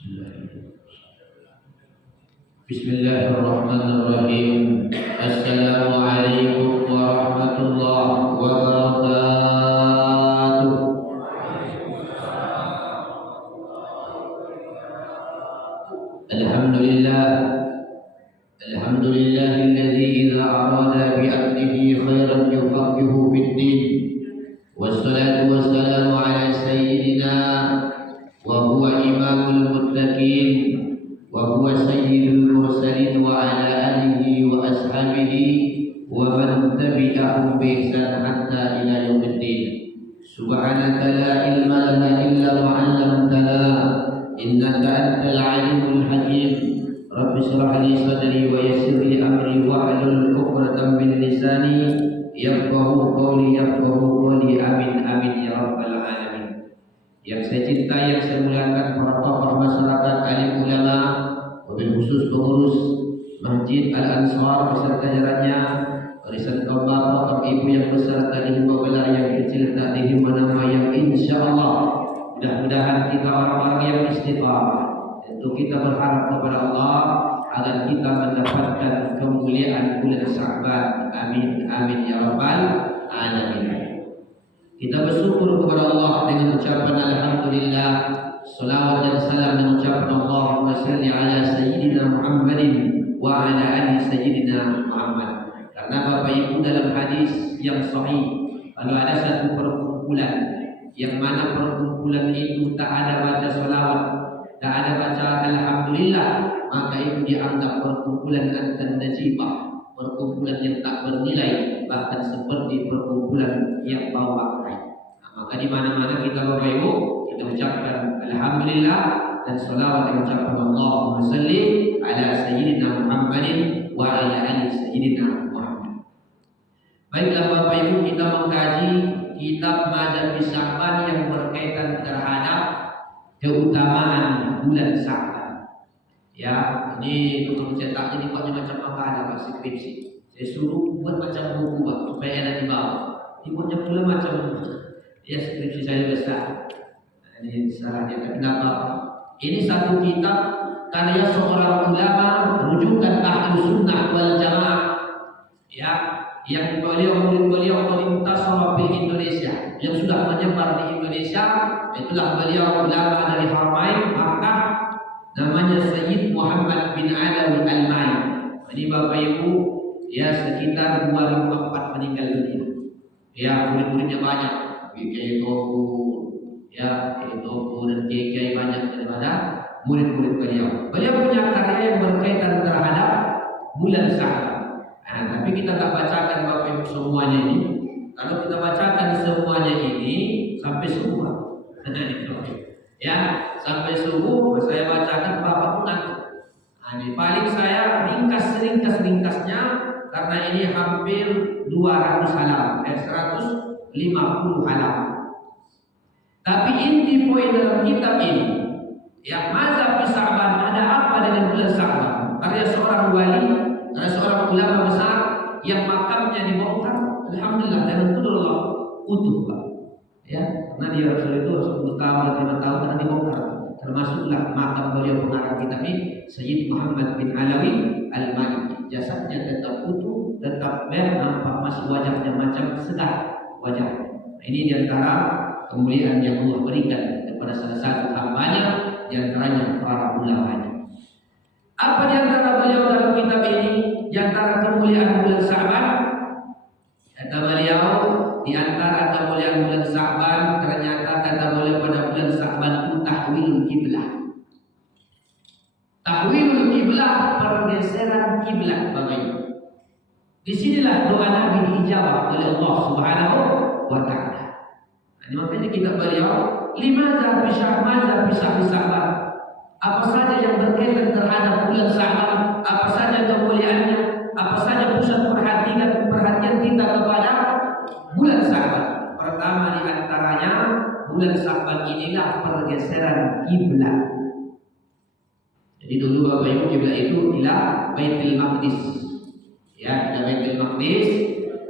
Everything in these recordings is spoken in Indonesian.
Bismillahirrahmanirrahim. Assalamualaikum warahmatullahi wabarakatuh. Alhamdulillah. Alhamdulillahilladzi idza arada bi 'abdihi khairan yufaqihuhu fid-din. Wassalatu wassalamu ala sayyidina wa huwa imamul muttaqin wa huwa sayyidul mursalin wa ala alihi wa ashabihi wa man tabi'ahum bi ihsan hatta ila yaumiddin. Subhanaka la ilma lana illa ma 'allamtana innaka antal alimul hakim. Rabbi shrah li sadri wa yassir li amri wa hlul 'uqdatam min lisani yafqahu qawli amin amin ya rabbal alamin. Yang saya cintai, yang saya muliakan para tokoh masyarakat, alim ulama, wabil khusus pengurus Masjid Al-Ansar beserta jajarannya, barisan kaum bapak, kaum ibu yang besar tak dihimbau gelar, yang kecil tak dihimbau nama, yang insya Allah mudah-mudahan kita orang-orang yang istiqamah. Tentu kita berharap kepada Allah agar kita mendapatkan kemuliaan bulan Sya'ban. Amin amin ya rabbal alamin. Kita bersyukur kepada Allah dengan ucapan alhamdulillah, salawat dan salam dan ucapan Allahumma salli ala sayyidina Muhammadin wa ala ali sayyidina Muhammad. Karena Bapak Ibu dalam hadis yang sahih, kalau ada satu perkumpulan yang mana perkumpulan itu tak ada baca salawat, tak ada baca alhamdulillah, maka itu dianggap perkumpulan an-najibah, perkumpulan yang tak bernilai, bahkan seperti perkumpulan yang bawa akai. Maka di mana-mana kita Bapak Ibu, kita ucapkan alhamdulillah dan salawat dan ucapan Allahumma salli ala sayyidina Muhammadin wa ala ali sayyidina Muhammad. Baiklah Bapak Ibu, kita mengkaji kitab Mazhab Sya'ban yang berkaitan terhadap keutamaan bulan Sya'ban. Ya, ini tukang cetaknya dibuatnya macam makalah, Pak, skripsi. Saya suruh buat macam buku, Pak, supaya enak dibawa. Dibuatnya pula macam ya skripsi saya besar. Nah, ini salahnya, tapi tidak apa-apa. Ini satu kitab karya seorang ulama rujukan Ahlus Sunnah wal Jamaah. Ya, yang beliau melintas di Indonesia, yang sudah menyebar di Indonesia. Itulah beliau ulama dari Haramain Makkah, namanya Sayyid Muhammad bin Alawi Al-Mai. Ini Bapak Ibu, ya sekitar 2004 meninggal dunia. Ya, murid-muridnya banyak. Kiai Tofu, ya Kiai Tofu dan Kiai banyak daripada murid-murid beliau. Beliau punya karya yang berkaitan terhadap bulan Sya'ban. Nah, tapi kita tak bacakan Bapak Ibu semuanya ini. Kalau kita bacakan semuanya ini sampai subuh. Ya, sampai subuh saya bacakan Bapak pun nanti. Nah, ini paling saya ringkas-ringkasnya karena ini hampir 200 halaman, 150 halaman. Tapi inti poin dalam kitab ini, yang Mazhab Sya'ban, ada apa dengan bulan Sya'ban? Karya seorang wali, karya seorang ulama besar yang makamnya dibongkar. Alhamdulillah, dan Allah utuh, Pak. Ya, karena dia Rasul itu 10 tahun dan 5 tahun karena dibongkar. Termasuklah makam beliau pengarang kitab ini, Sayyid Muhammad bin Alawi Al-Mai. Jasadnya tetap utuh, tetap nampak masih wajahnya macam sedar wajahnya. Nah, ini diantara kemuliaan yang Allah berikan kepada salah satu hambanya, diantaranya para ulamanya. Apa diantara beliau dalam kitab ini? Diantara kemuliaan bulan Sya'ban, kata beliau, diantara kemuliaan bulan Sya'ban, ternyata kata beliau pada bulan Sya'ban itu tahwilul kiblah. Tahwilul kiblah, pergeseran kiblat, Bapak Ibu. Disinilah doa Nabi diijabah oleh Allah Subhanahu wa Ta'ala. Nah, makanya kita beliau, limadza fi Sya'ban. Apa saja yang berkaitan terhadap bulan Sya'ban, apa saja kemuliaannya, apa saja pusat perhatian kita kepada bulan Sya'ban. Pertama di antaranya, bulan Sya'ban inilah pergeseran kiblat. Jadi dulu Bapak Ibu kiblat itu ila Baitul Maqdis. Ya, ila Baitul Maqdis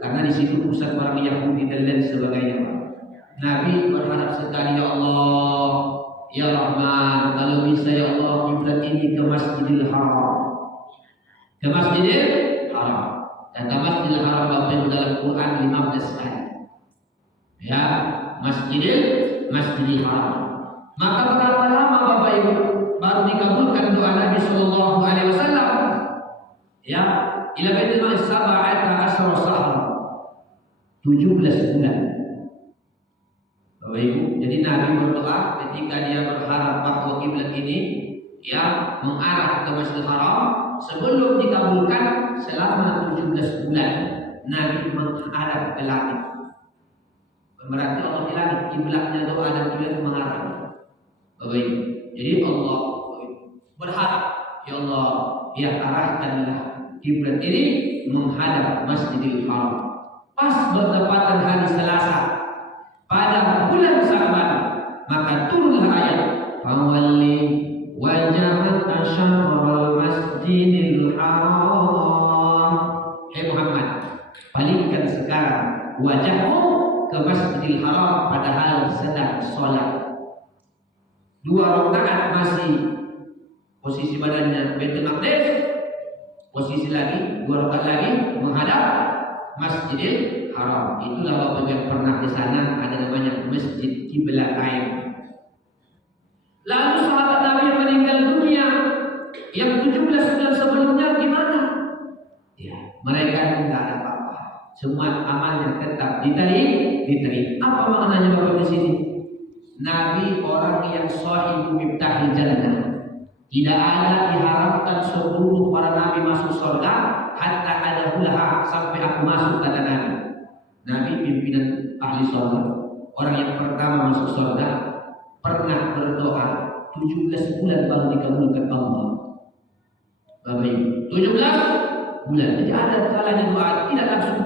karena di situ pusat orang Yahudi dan lain sebagainya. Nabi berharap sekali, ya Allah, Ya Rahman, kalau bisa ya Allah kiblat ini ke Masjidil Haram. Ke Masjidil Haram. Kata Masjidil Haram Bapak Ibu dalam Quran 15 kali. Ya, Masjidil Haram. Maka berapa lama Bapak Ibu baru dikabulkan doa Nabi Sallallahu Alaihi Wasallam? Ya, ila Baitul Maqdis sab'ata asyara sahra. 17 bulan. Bapak Ibu, jadi Nabi berdoa ketika dia berharap bahwa kiblat ini ya mengarah ke Masjidil Haram sebelum dikabulkan selama 17 bulan Nabi menghadap ke langit. Berarti Allah di langit kiblatnya doa dan kiblat mengarah. Bapak Ibu, jadi Allah berharap ya Allah ya arahkanlah kiblat ini menghadap Masjidil Haram. Pas bertepatan hari Selasa pada bulan Sa'ban, maka turunlah ayat fawalli wajhaka syatral Masjidil Haram. Hai Muhammad, palingkan sekarang wajahmu ke Masjidil Haram padahal sedang sholat. 2 rakaat masih posisi badannya Baitul Maqdis, posisi lagi 2 rakaat lagi menghadap Masjidil Haram. Itulah Bapak yang pernah ke sana, ada namanya Masjid Qiblatain. Lalu sahabat Nabi yang meninggal dunia yang 17 bulan sebelumnya gimana? Ya, mereka tidak ada apa-apa. Semua amalnya tetap diterima. Apa maknanya Bapak di sini? Nabi orang yang shahidu miftahil jannah. Tidak ada diharapkan seluruh para nabi masuk surga hatta ada hulaha sampai aku masuk kata Nabi. Nabi pimpinan ahli surga, orang yang pertama masuk surga, pernah berdoa 17 bulan baru dikabulkan Allah. Bapak Ibu, 17 bulan. Jadi ada kalanya doa tidak langsung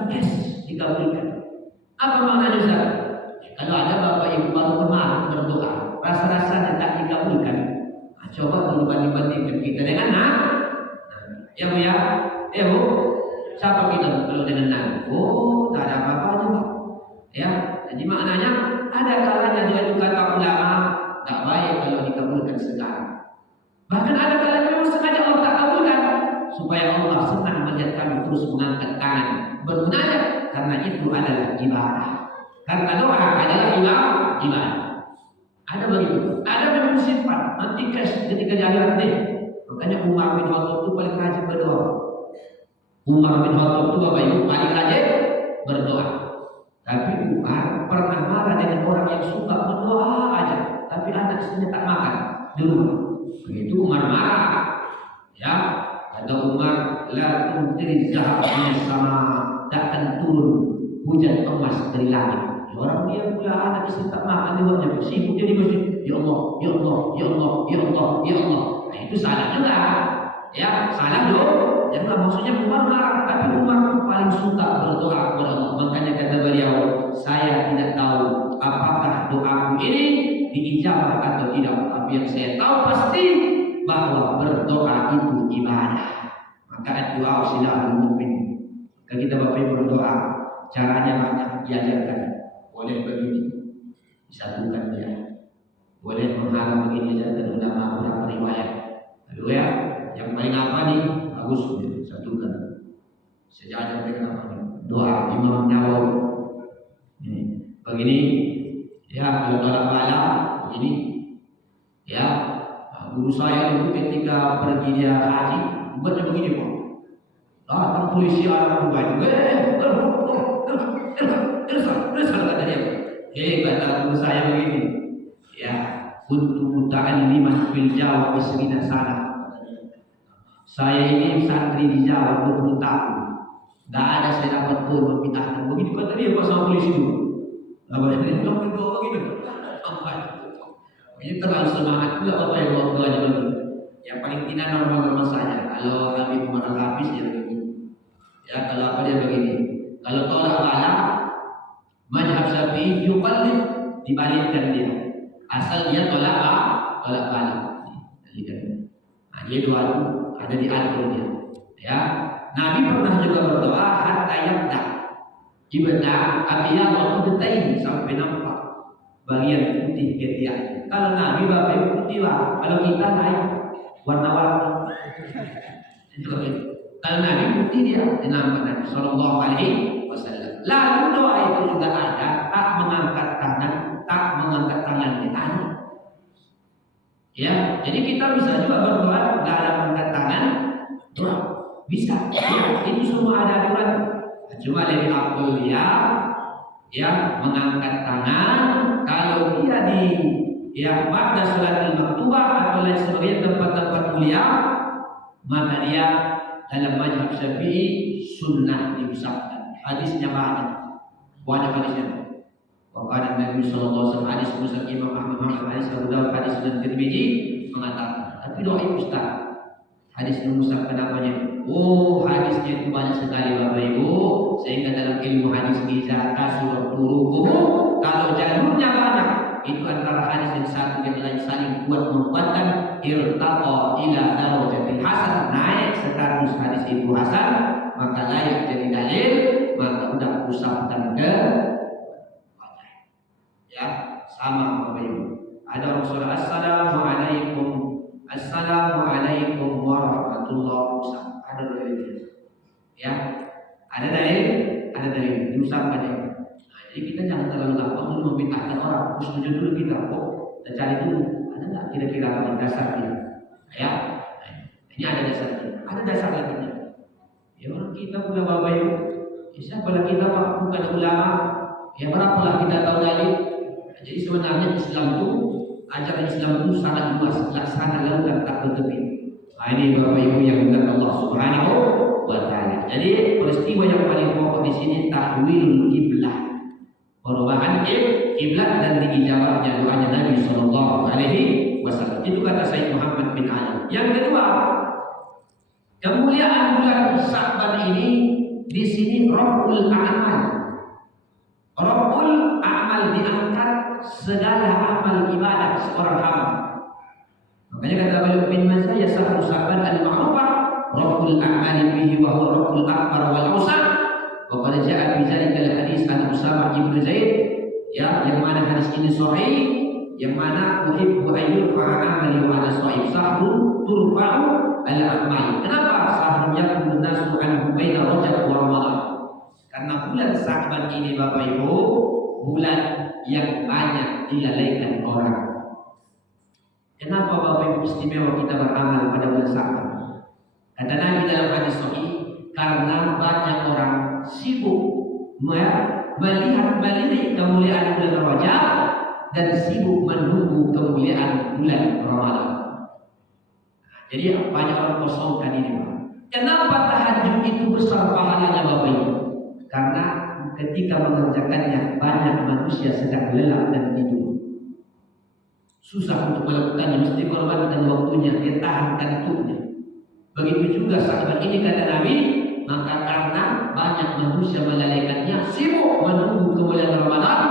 dikabulkan. Apa maknanya Ustaz? Kalau ada Bapak Ibu baru kemarin berdoa, rasa-rasanya tak dikabulkan. Coba dulu banding-bandingkan kita dengan ya Bu ya, Bu. Siapa kita kalau dengan Nabi? Oh, tak ada apa-apa juga. Ya, jadi maknanya ada kalanya doa itu kata ulama tak baik kalau dikabulkan sekarang. Bahkan ada kalanya memang sengaja Allah tak kabulkan supaya Allah senang melihat kami terus mengangkat tangan bermunajat karena itu adalah ibadah. Karena doa adalah ibadah. Ada begitu, ada memang simpan nanti cash ketika di akhirat deh. Makanya Umar bin Khattab itu paling rajin berdoa. Umar bin Khattab itu Bapak Ibu paling rajin berdoa. Tapi Umar pernah marah dengan orang yang suka berdoa aja, tapi anak istrinya tak makan di rumah. Begitu Umar marah. Ya, kata Umar, la tumtir zahab sama, takkan turun hujan emas dari langit. Orang dia pula anak istri tak makan dia buatnya sibuk jadi masjid. Ya Allah, ya Allah, ya Allah, ya Allah, ya Allah. Nah itu salah juga. Ya salah dong. Jangan maksudnya Umar marah, tapi Umar itu paling suka berdoa kepada Allah. Makanya kata beliau, saya tidak tahu apakah doaku ini diijabah atau tidak. Tapi yang saya tahu pasti bahwa berdoa itu ibadah. Maka doa silahul mukmin. Kalau kita Bapak Ibu berdoa, caranya banyak diajarkan. Boleh begini, disatukan dia. Boleh menghalang begini, disatukan ulama beberapa riwayat. Lalu ya, yang paling apa nih? Bagus, disatukan. Sejajar dengan apa nih? Doa Imam Nawawi. Ini, begini, ya kalau dalam bala begini, ya. Guru saya itu ketika pergi dia haji, buatnya begini Pak. Datang polisi orang Dubai, kata dia. Kata guru saya begini, ya, untuk muta'alliman fil Jawa bismina sana. Saya ini santri di Jawa 20 tahun. Tidak ada saya dapat tur membid'ahkan. Begitu kata dia Pak sama polisi itu. Lalu dia bilang berdoa begitu. Ini terlalu semangat pula Bapak yang bawa doanya begitu. Yang paling tidak normal-normal saja. Kalau Habib Umar Al-Hafiz dia begini. Ya kalau apa dia begini. Kalau tolak bala mazhab Syafi'i yuqallid dibalikkan dia. Asal dia tolak bala. Nah, dia doa itu ada di akhirnya. Ya, Nabi pernah juga berdoa hatta yabda. Ibda artinya waktu detain sampai nampak bagian putih ketiaknya. Kalau Nabi Bapak Ibu putih lah, kalau kita naik warna-warni. Kalau Nabi putih dia dinamakan Nabi Sallallahu Alaihi Wasallam. Lalu doa itu juga ada, tak mengangkat tangan di tangan. Ya, jadi kita bisa juga berdoa nggak ada mengangkat tangan, doa bisa. Ya, itu semua ada aturan. Cuma lebih afdal dia, ya mengangkat tangan kalau dia di pada sholatul maktubah atau lain sebagainya tempat-tempat mulia, maka dia dalam mazhab Syafi'i sunnah diucapkan. Hadisnya banyak hadisnya. Waqala Nabi sallallahu alaihi wasallam hadis Muslim Imam Ahmad hadis Abu Dawud hadis dan Tirmidzi mengatakan. Tapi doa Ustaz, hadis Musa kenapanya? Oh, hadisnya itu banyak sekali Bapak Ibu, sehingga dalam ilmu hadis kita kasur turuku kalau jalurnya banyak, itu antara hadis yang satu yang lain saling kuat menguatkan, irtaqa ila darajatil hasan, naik status hadis itu hasan, maka layak jadi dalil, maka udah usapkan ke ya sama Bapak Ibu. Ada orang surah Assalamualaikum warahmatullahi wabarakatuh. Ada dalilnya. Ya, ada dalil diucapkan ya. Nah, jadi kita jangan terlalu gampang dulu membid'ahkan orang. Setuju dulu kita kita cari dulu ada nggak kira-kira apa dasarnya. Ya, nah, ini ada dasarnya. Ada dasar lagi. Ya orang kita punya Bapak Ibu. Ya, siapalah kita bukan ulama. Ya berapalah kita tahu dalil. Jadi sebenarnya Islam itu, ajaran Islam itu sangat luas, laksana lautan tak bertepi. Nah, ini Bapak Ibu yang dimuliakan Allah Subhanahu wa Ta'ala. Jadi peristiwa yang paling pokok di sini tahwilul kiblah, perubahan kiblat dan diijabahnya doanya Nabi Sallallahu Alaihi Wasallam. Itu kata Sayyid Muhammad bin Ali. Yang kedua, kemuliaan bulan Sya'ban ini di sini Rabbul A'mal. Rabbul A'mal diangkat segala amal ibadah seorang hamba. Makanya kata beliau bin Mas'ud ya sahru Sya'ban al-ma'rufah Rabbul A'mal bihi wa huwa Rabbul Akbar wal Awsat. Wa qad ja'a bi dzalika al-hadis an Usamah bin Zaid, ya yang mana hadis ini sahih, yang mana uhibbu ayyul fa'amali wa ana sha'ib sahru turfa'u al-a'mal. Kenapa sahru yakunu nasu an baina Rajab wa Ramadan? Karena bulan Sya'ban ini Bapak Ibu, bulan yang banyak dilalaikan orang. Kenapa Bapak Ibu istimewa kita beramal pada bulan Sya'ban? Kata Nabi dalam hadis sahih, karena banyak orang sibuk melihat kemuliaan bulan Rajab dan sibuk menunggu kemuliaan bulan Ramadan. Jadi banyak orang kosongkan ini Pak. Kenapa tahajud itu besar pahalanya Bapak Ibu? Karena ketika mengerjakannya banyak manusia sedang lelap dan tidur. Susah untuk melakukannya, mesti korbankan waktunya, dia tahan kantuknya. Begitu juga sahabat ini kata Nabi, maka karena banyak manusia melalaikannya, sibuk menunggu kemuliaan Ramadan,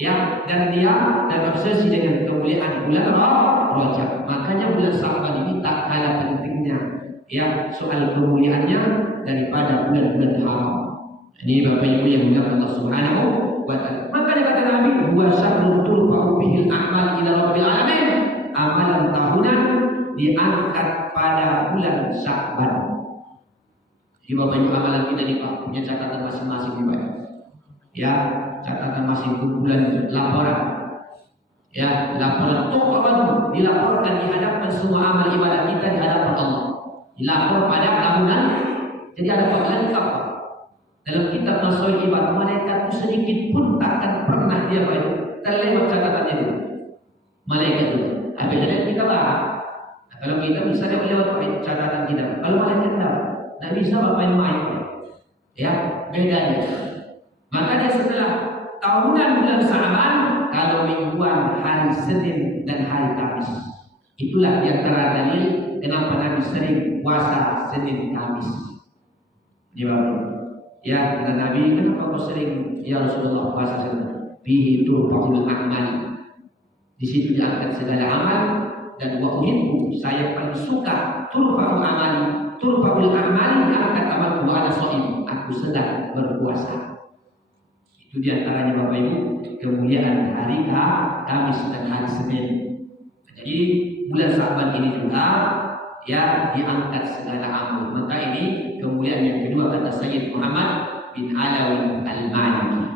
ya, dan dia terobsesi dengan kemuliaan bulan Rajab. Makanya bulan Sya'ban ini tak kalah pentingnya, ya, soal kemuliaannya daripada bulan-bulan haram. Ini Bapak Ibu yang dimuliakan Allah Subhanahu wa Ta'ala. Maka kata Nabi, wa syarrun turfa'u bihil a'mal ila rabbil alamin. Amalan tahunan diangkat pada bulan Sya'ban. Jadi Bapak Ibu amalan kita ini Pak punya catatan masing-masing Pak. Ya, catatan masing bulan laporan. Ya, laporan tuh dilaporkan di hadapan semua amal ibadah kita di hadapan Allah. Dilapor pada tahunan. Jadi ada lengkap. Dalam kitab Nasoil Ibad, malaikat itu sedikit pun takkan pernah dia terlewat catatannya itu. Malaikat itu. Apabila kita bahas, kalau kita bisa lewat catatan kita. Kalau malaikat tidak bisa main-main. Ya, bedanya. Maka dia setelah tahunan bulan Sya'ban, kalau mingguan hari Senin dan hari Kamis. Itulah yang dalil kenapa Nabi sering puasa Senin Kamis. Ini Bapak. Ya, kata Nabi, kenapa kau sering ya Rasulullah puasa Senin? Bihi turfa'ul a'mal. Di situ diangkat segala amal dan wa uhibbu, saya paling suka turfa'ul a'mal diangkat amal wa ana shaim, aku sedang berpuasa. Itu diantaranya Bapak Ibu kemuliaan hari Kamis dan hari Senin. Jadi bulan Sa'ban ini juga ya diangkat segala amal. Maka ini kemuliaan yang kedua kata Sayyid Muhammad bin Alawi Al-Maliki.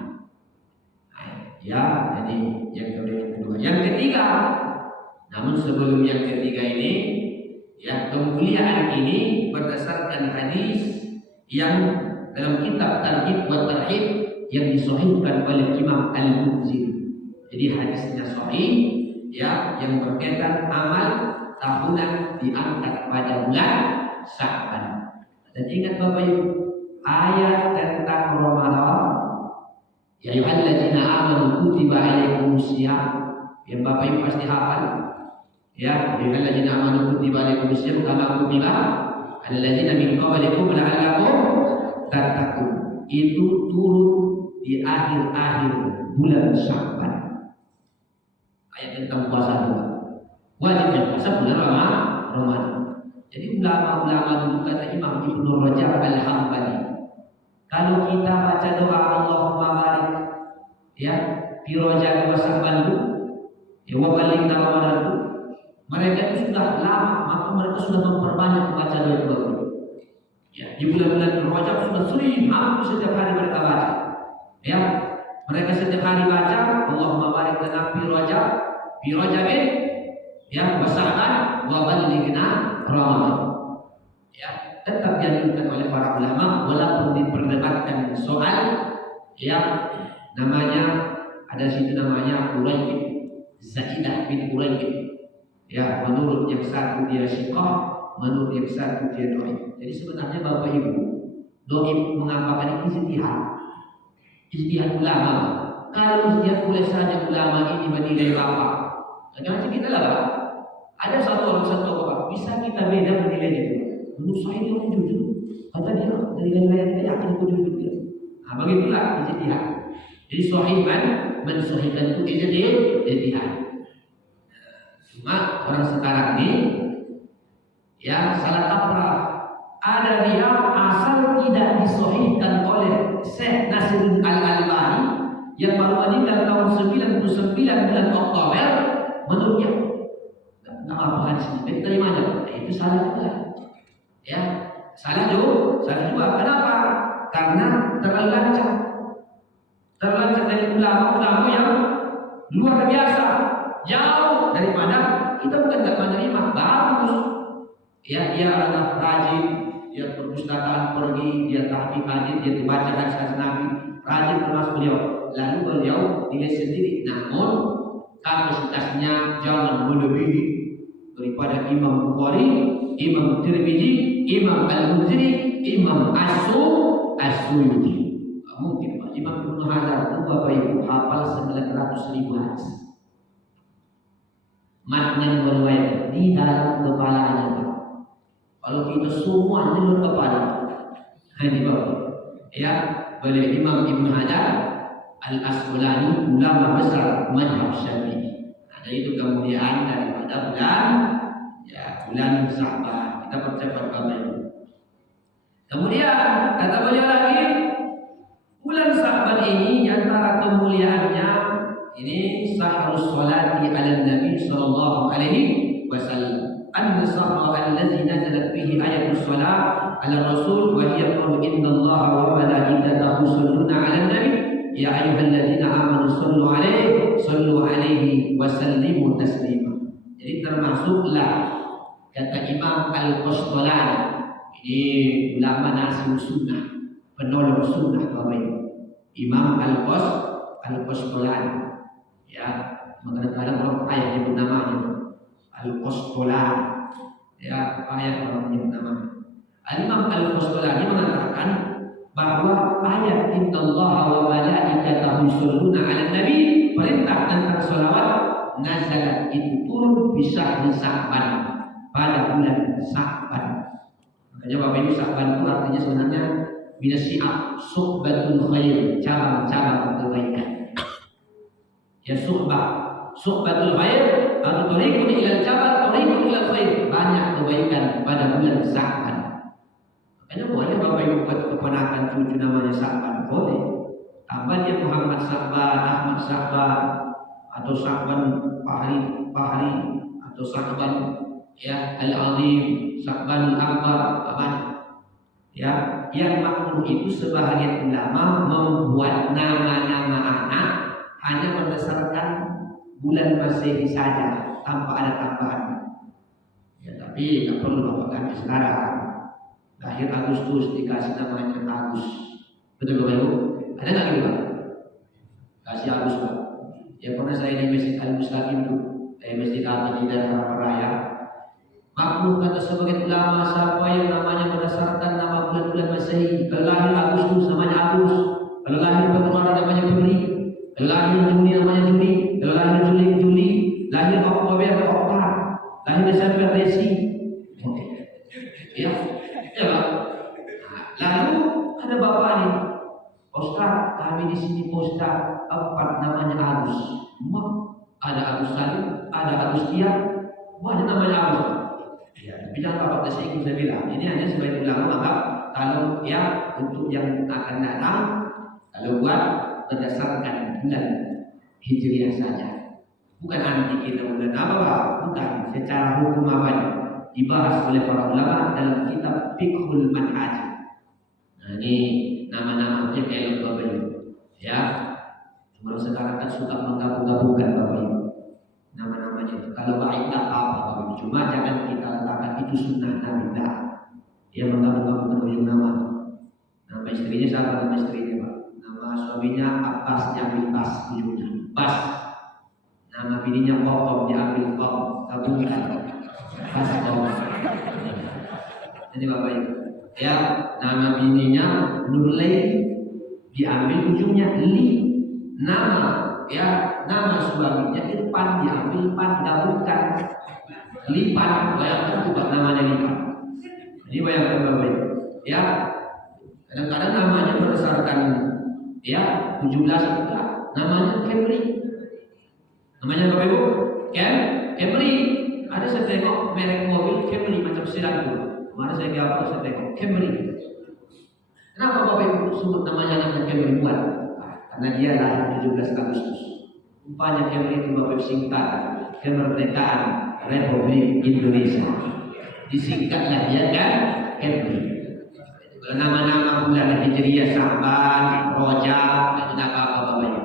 Ya, jadi yang kedua. Yang ketiga, namun sebelum yang ketiga ini, ya kemuliaan ini berdasarkan hadis yang dalam kitab Targhib wa Tarhib yang disahihkan oleh Imam Al-Munziri. Jadi hadisnya sahih, ya yang berkaitan amal tahunan diangkat pada bulan Sya'ban. Dan ingat Bapak Ibu, ayat tentang Ramadan, ya ayyuhalladzina amanu kutiba alaikumusiyam, yang Bapak Ibu pasti hafal. Ya, ayyuhalladzina amanu kutiba alaikumusiyam kama kutiba alal ladzina min qablikum la'allakum tattaqun. Itu turun di akhir-akhir bulan Sya'ban. Ayat tentang puasa juga. Wajibnya puasa bulan Ramadan. Jadi ulama-ulama dulu kata Imam Ibnu Rajab Al-Hambali, kalau kita baca doa Allahumma barik ya fi Rajab wa Sya'ban ya wa balighna Ramadan, mereka itu sudah lama, maka mereka sudah memperbanyak membaca doa itu. Ya, di bulan-bulan Rajab sudah sering, hampir setiap hari mereka baca. Ya, mereka setiap hari baca Allahumma barik lana fi Rajabin ya wa Sya'ban wa balighna Ramadan. Ya, tetap dianjurkan oleh para ulama walaupun diperdebatkan soal yang namanya ada situ namanya Quraibin, Zaidah bin Quraibin. Ya, menurut yang satu dia syiqah, menurut yang satu dia dhaif. Jadi sebenarnya Bapak Ibu, dhaif mengapakan ijtihad ulama. Kalau ijtihad boleh saja ulama ini menilai apa? Jangan kita lah Pak. Ada satu orang bisa kita beda menilai itu. Menurut saya dia orang jujur. Kata dia dari lain-lain dia yakin aku jujur dia. Nah, begitulah ijtihad. Jadi sahihan mensahihkan itu ijtihad. Cuma orang sekarang ini ya salah kaprah. Ada dia asal tidak disahihkan oleh Syekh Nasiruddin Al-Albani yang baru meninggal tahun 99 bulan Oktober, menurutnya nggak apa hadis ini terima aja. Itu salah juga. Ya, salah juga. Kenapa? Karena terlalu lancang dari ulama-ulama yang luar biasa, jauh daripada kita bukan nggak menerima, bagus. Ya, dia adalah rajin, dia perpustakaan pergi, dia tahqiq hadis, dia membaca hadis Nabi, rajin termasuk beliau. Lalu beliau nilai sendiri, namun kapasitasnya jangan melebihi daripada Imam Bukhari, Imam Tirmidzi, Imam Al-Munziri, Imam As-Suyuti. Mungkin Pak Imam Ibnu Hajar itu Bapak Ibu hafal 900.000 hadis. Matnya meriwayatkan di dalam kepalanya Pak. Kalau kita semua di dalam kepala, ini Bapak. Ya, beliau Imam Ibnu Hajar Al-Asqalani, ulama besar mazhab Syafi'i. Ada itu kemuliaan daripada bulan Sya'ban. Kita percepat Bapak Ibu. Kemudian kata beliau lagi, bulan Sya'ban ini antara kemuliaannya ini sahrus sholati ala Nabi sallallahu alaihi wasallam. An-nasra allazi nazalat bihi ayatus shalah ala Rasul wa hiya qawlu innallaha wa malaikatahu yusholluna ala nabi ya ayyuhalladzina amanu shallu alaihi wa sallimu taslima. Jadi termasuklah kata Imam Al-Qasqalani, ini ulama nasib sunnah, penolong sunnah Bapak Ibu. Imam Al-Qasqalani. Ya, kadang-kadang orang ayat yang namanya Al-Qasqalani. Ya, ayat orang menyebut namanya. Imam Al-Qasqalani mengatakan bahwa ayat innallaha wa malaikatahu yusholluna 'alan nabi, perintah tentang sholawat nazalat itu turun di Sya'ban, pada bulan Sya'ban. Makanya Bapak Ibu, Sya'ban itu artinya sebenarnya minasyi'ab, suhbatul khair, cabang-cabang kebaikan. Ya, suhbatul khair atau tariqun ilal jabal, tariqun ilal khair, banyak kebaikan pada bulan Sya'ban. Makanya boleh Bapak Ibu buat keponakan cucu namanya Sya'ban, boleh. Tambah dia Muhammad Sakban, Ahmad Sakban, atau Sakban Fahri, atau Sakban ya Al-Azim, Sakban Al-Akbar, apa ya? Yang makruh itu sebahagian ulama membuat nama-nama anak hanya berdasarkan bulan Masehi saja, tanpa ada tambahan. Ya, tapi nggak perlu bapak ganti sekarang. Lahir Agustus dikasih namanya Agus, betul Bapak Ibu? Ada nggak gitu Pak? Kasih Agus Pak. Ya pernah saya di Masjid Al Mustaqim itu, Masjid Al di daerah Harapan Raya. Makruh kata sebagian ulama siapa yang namanya berdasarkan nama bulan-bulan Masehi. Kalau lahir Agustus namanya Agus, kalau lahir Februari namanya Februari, kalau lahir Juni namanya Juni, kalau lahir Juli, lahir Oktober Oktober, lahir Desember Desi. Ya, ya Pak. Lalu ada bapak ini, Ustaz, kami di sini Ustaz, empat namanya Agus. Ada Agus Salim, ada Agus Tia, banyak namanya Agus. Ya, tapi jangan bapak tersinggung saya bilang. Ini hanya sebagai ulama anggap kalau ya untuk yang akan datang, kalau buat berdasarkan bulan Hijriah saja. Bukan anti kita bulan apa Pak? Bukan. Secara hukum apa dibahas oleh para ulama dalam kitab Fiqhul Manhaj. Nah ini nama-nama yang elok Bapak Ibu. Ya, cuma sekarang kan suka menggabung-gabungkan Bapak Ibu. Nama-namanya itu kalau baik tak apa Bapak Ibu. Cuma jangan kita letakkan itu sunnah Nabi. Dia menggabung-gabungkan ujung nama. Nama istrinya siapa nama istrinya Pak? Nama suaminya Abbas diambil Bas ujungnya. Bas. Nama bininya Kokom diambil Kom. Gabungkan. Bas Kom. Jadi Bapak Ibu. Ya, nama bininya Nurlay diambil ujungnya Li. Nama suaminya Irfan diambil Pan, gabungkan Lipan. Bayangkan juga namanya Lipan. Ini bayangkan Bapak Ibu. Ya, kadang-kadang namanya berdasarkan ya 17 juga. Namanya Camry. Namanya Bapak Ibu Camry. Ada saya tengok merek mobil Camry macam sedan itu. Kemarin saya gambar saya tengok Camry. Kenapa Bapak Ibu sebut namanya Camry buat? Karena dia lahir 17 Agustus. Rupanya Camry itu Bapak Ibu singkat kemerdekaan Republik Indonesia. Disingkatlah dia kan Camry. Nama-nama bulan Hijriah Sya'ban, Rajab, itu tidak apa-apa Bapak Ibu.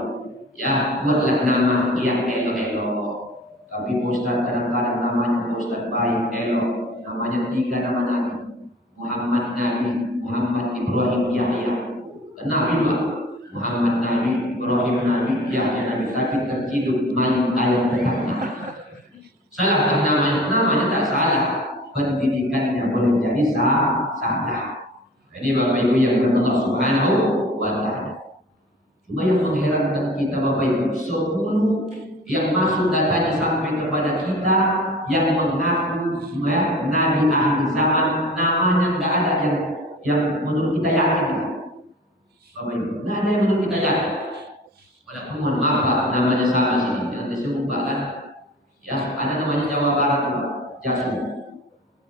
Ya, buatlah nama yang elok-elok. Tapi Ustaz kadang-kadang namanya Ustaz baik, elok. Namanya 3 nama Nabi. Muhammad Nabi, Muhammad Ibrahim Yahya. Nabi Pak. Muhammad Nabi, Ibrahim Nabi, Yahya Nabi. Tapi terciduk maling ayam pertama. Salah tak namanya? Namanya tak salah. Pendidikannya boleh jadi salah. Ini Bapak Ibu yang berdoa Subhanahu wa ta'ala. Cuma yang mengherankan kita Bapak Ibu, 10 yang masuk datanya sampai kepada kita yang mengaku ya, Nabi akhir zaman, namanya enggak ada yang menurut kita yakin. Bapak Ibu, enggak ada yang menurut kita yakin. Walaupun mohon maaf Pak, namanya sama sini, jangan disebut kan. Ya, ada namanya Jawa Barat Pak, Jasu.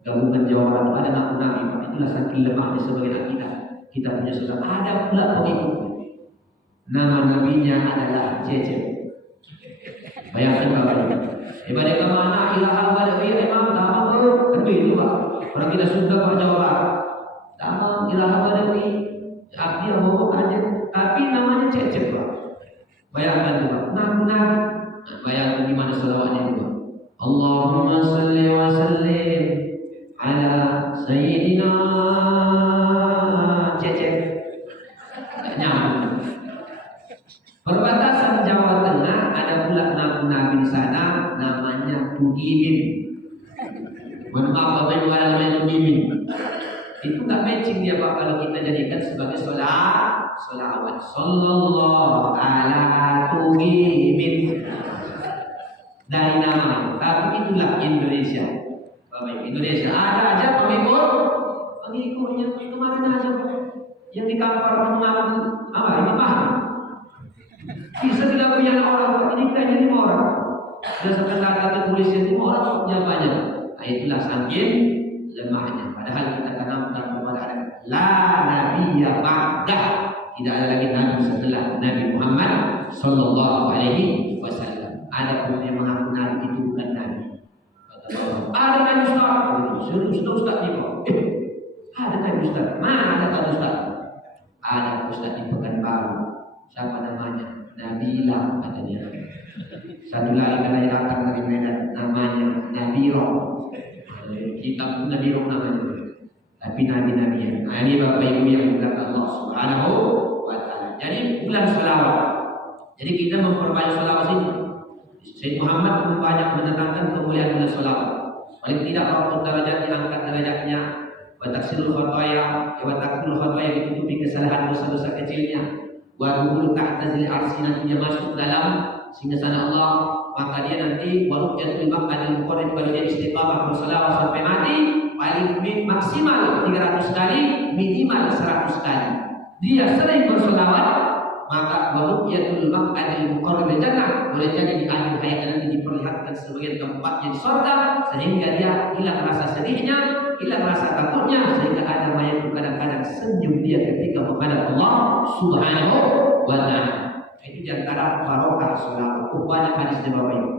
Gabungan Jawa Barat ada ngaku Nabi Pak. Itulah saking lemahnya sebagai akidah. Kita punya saudara. Ada pula pengikutnya. Nama nabinya adalah Cecep. Bayangkan Bapak Ibu. Ibadah kemana ilaha badawi imam damang baru kan itu Pak. Orang kita sudah ke Jawa Barat. Damang ilaha badawi. Dia ngomong aja. Tapi namanya Cecep Pak. Bayangkan itu Pak. Ngaku Nabi. Nah, bayangkan gimana selawatnya itu Pak. Allahumma salli wa sallim ala Sayyidina Cecep. Nyambung. Perbatasan Jawa Tengah ada pula nabi di sana namanya Tugimin. Mohon maaf Bapak Ibu ada namanya Tugimin. Itu nggak matching dia Pak kalau kita jadikan sebagai sholawat. Sallallahu ala Tugimin. Dari nama, tapi itulah Indonesia. Bapak Indonesia ada aja pengikutnya kemarin aja yang di kampar mengaku apa ini paham bisa dilakukan yang orang ini kayaknya 5 orang berdasarkan kata kepolisian 5 orang jawabannya. Nah itulah saking lemahnya. Padahal kita tanamkan kepada la nabiyya ba'dah, tidak ada lagi nabi setelah Nabi Muhammad sallallahu alaihi wasallam. Ada pun yang mengaku nabi itu bukan nabi. Kata Allah, ada nabi Ustaz. Suruh Ustaz ni kok. Ada nabi Ustaz. Mana ada kata Ustaz? Ada Ustaz di Pekanbaru. Siapa namanya? Nabila katanya. Satu lagi kalau datang dari Medan namanya Nabiro. Kitab Nabiro namanya. Tapi nabi-nabian. Ini Bapak Ibu yang dimuliakan Allah Subhanahu wa taala. Jadi bulan selawat. Jadi kita memperbanyak selawat ini. Sayyid Muhammad membanyak mendatangkan kemuliaan bulan selawat. Paling tidak Allah derajat diangkat derajatnya. Wa taksirul khataya, wa takfurul khataya ditutupi kesalahan dosa-dosa kecilnya. Wa dulu ta'tazil arsi nantinya masuk dalam singgasana Allah, maka dia nanti waru'yatul maqadil muqarrib kalau dia istiqamah berselawat sampai mati paling maksimal 300 kali, minimal 100 kali. Dia sering berselawat, maka waru'yatul maqadil muqarrib jannah boleh jadi di akhir hayat nanti diperlihatkan sebagai tempatnya di surga, sehingga dia hilang rasa sedihnya, hilang rasa takutnya, sehingga ada mayat kadang-kadang senyum dia ketika menghadap Allah Subhanahu wa taala. Itu diantara barokah selawat. Banyak hadisnya Bapak Ibu.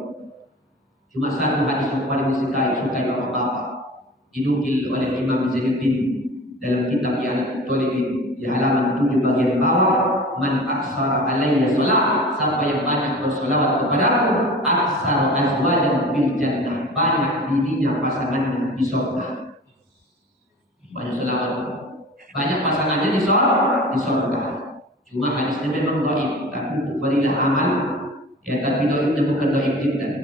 Cuma satu hadis yang paling disukai bapak-bapak. Dinukil oleh Imam Zainuddin dalam kitab I'anatul Talibin di halaman 7 bagian bawah, man aksara alayya salat, siapa yang banyak bersolawat kepadaku, aksar azwajan bil jannah, banyak bininya pasangannya di surga. Banyak selawat, banyak pasangannya di surga. Cuma hadisnya memang dhaif, tapi untuk fadilah amal ya, tapi dhaifnya bukan dhaif jiddan.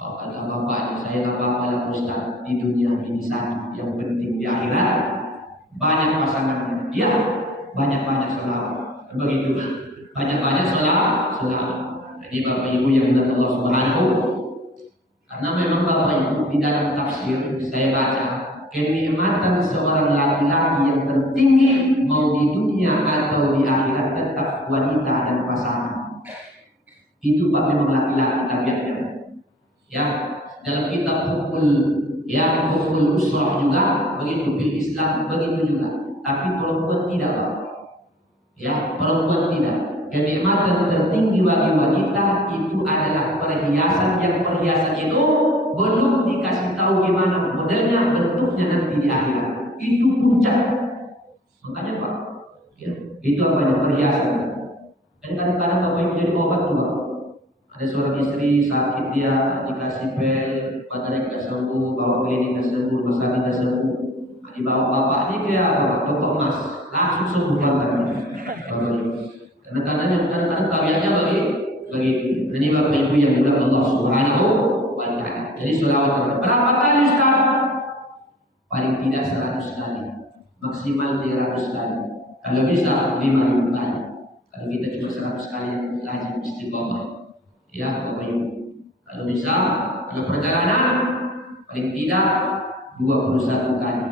Oh, kata bapak, saya tak apa-apa lah Ustaz, di dunia ini satu, yang penting di akhirat banyak pasangannya. Ya, banyak-banyak selawat. Begitu, banyak-banyak selawat. Jadi Bapak Ibu yang dimuliakan Allah Subhanahu, karena memang Bapak Ibu di dalam tafsir saya baca kenikmatan seorang laki-laki yang tertinggi mau di dunia atau di akhirat tetap wanita dan pasangan. Itu Pak memang laki-laki tabiatnya. Ya, dalam kitab hukum usrah juga begitu, bil Islam begitu juga. Tapi perempuan tidak, Pak. Ya, perempuan tidak. Kenikmatan tertinggi bagi wanita itu adalah perhiasan, yang perhiasan itu belum dikasih tahu gimana modelnya, bentuknya nanti di akhirat. Itu puncak. Makanya Pak, ya, itu apa perhiasan. Dan kadang-kadang Bapak Ibu jadi obat tuh, Pak. Ada seorang istri sakit, dia dikasih pel, badannya tidak sembuh, bawa klinik tidak sembuh, rumah sakit tidak sembuh. Dibawa bapak ini ke toko emas, langsung sembuh banget. Kadang-kadang tabiatnya begitu. Ini Bapak Ibu yang dimuliakan Allah Subhanahu wa taala. Jadi sholawat berapa kali Ustaz? Paling tidak 100 kali, maksimal 300 kali. Kalau bisa 5.000 kali. Kalau kita cuma 100 kali lazim istiqomah. Ya Bapak Ibu. Kalau bisa, kalau perjalanan paling tidak 21 kali.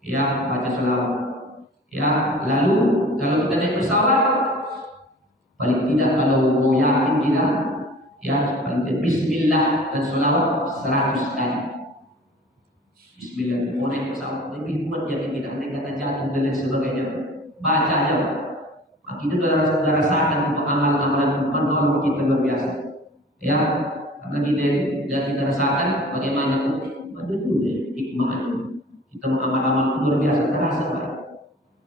Ya, baca sholawat. Ya, lalu kalau kita naik pesawat, paling tidak kalau mau yakin kita, ya paling tidak Bismillah dan sholawat 100 kali. Bismillah, mau naik pesawat lebih kuat yakin kita, andai kata jatuh dan lain sebagainya, baca aja. Kita sudah rasakan untuk amal-amalan menolong kita luar biasa. Ya, karena kita rasakan bagaimana ada juga hikmahnya. Kita mengamal-amal luar biasa, terasa baik.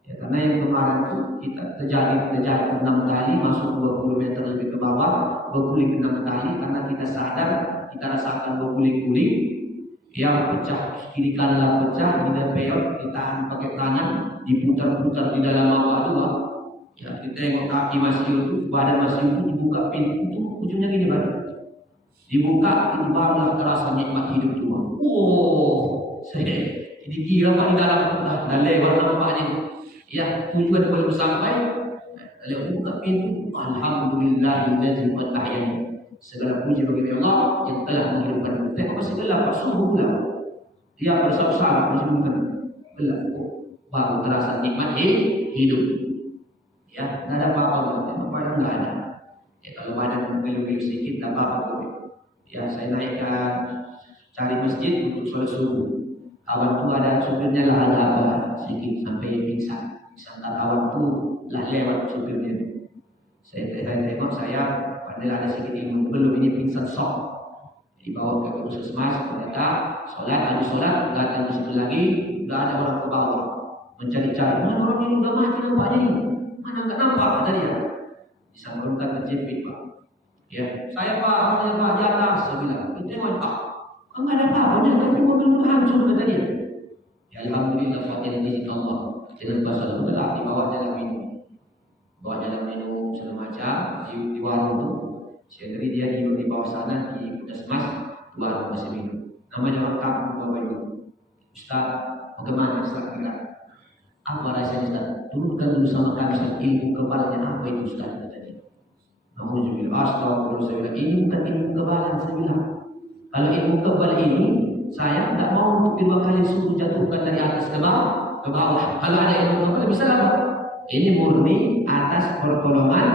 Ya, karena yang kemarin itu kita terjadi 6 kali, masuk 20 meter lebih ke bawah, berguling 6 kali, karena kita sadar, kita rasakan berguling-guling, yang pecah kiri kanan, pecah, kita peot, ditahan pakai tangan, diputar-putar di dalam apa. Ya, kita tengok kaki masih itu, badan masih itu, dibuka pintu itu, ujungnya gini Pak. Dibuka, itu barulah terasa nikmat hidup itu. Saya jadi gila Pak di dalam, dah lewat nampaknya. Ya, tujuan belum sampai, lalu buka pintu. Alhamdulillahilladzi qad ahyana. Segala puji bagi Allah yang telah menghidupkan kita. Tengok masih gelap, Pak, subuh gelap. Dia bersama-sama masih gelap. Baru terasa nikmat hidup. Ya, nggak ada apa-apa, memang badan nggak ada. Ya, kalau badan beli sedikit, tak apa-apa. Ya, saya naik ke cari masjid untuk sholat subuh. Kawan tu ada supirnya lah ada apa sedikit sampai pingsan. Wisatawan tuh lah lewat supirnya. Saya tengok, saya padahal ada sedikit ilmu belum ini pingsan sok, dibawa ke puskesmas, mereka sholat, habis sholat datang ke situ lagi, nggak ada orang ke bawah mencari-cari mana orang ini, udah mati nampaknya ini, mana nggak nampak kata dia. Disambungkan terjepit Pak, ya saya Pak di atas, saya bilang itu yang Pak, nggak ada apa-apa, tapi mobil itu hancur kata dia. Ya alhamdulillah fakir di Allah, dengan bahasa betul dibawa dalam minum, bawa dalam minum segala macam di warung tuh. Saya ngeri dia di bawah sana di puskesmas, warung masih minum. Namanya orang kampung Bapak Ibu. Ustaz, bagaimana Ustaz kira? Apa rasanya Ustaz? Turunkan dulu sama kami Ustaz, ilmu kebalannya apa itu Ustaz? Kata dia. Alhamdulillah, astagfirullah, saya bilang ini bukan ilmu kebalan, saya bilang. Kalau ilmu kebalan ini, saya tidak mau untuk dua kali suruh jatuhkan dari atas ke bawah. Kalau ada ilmu kebalan bisa apa? Ini murni atas pertolongan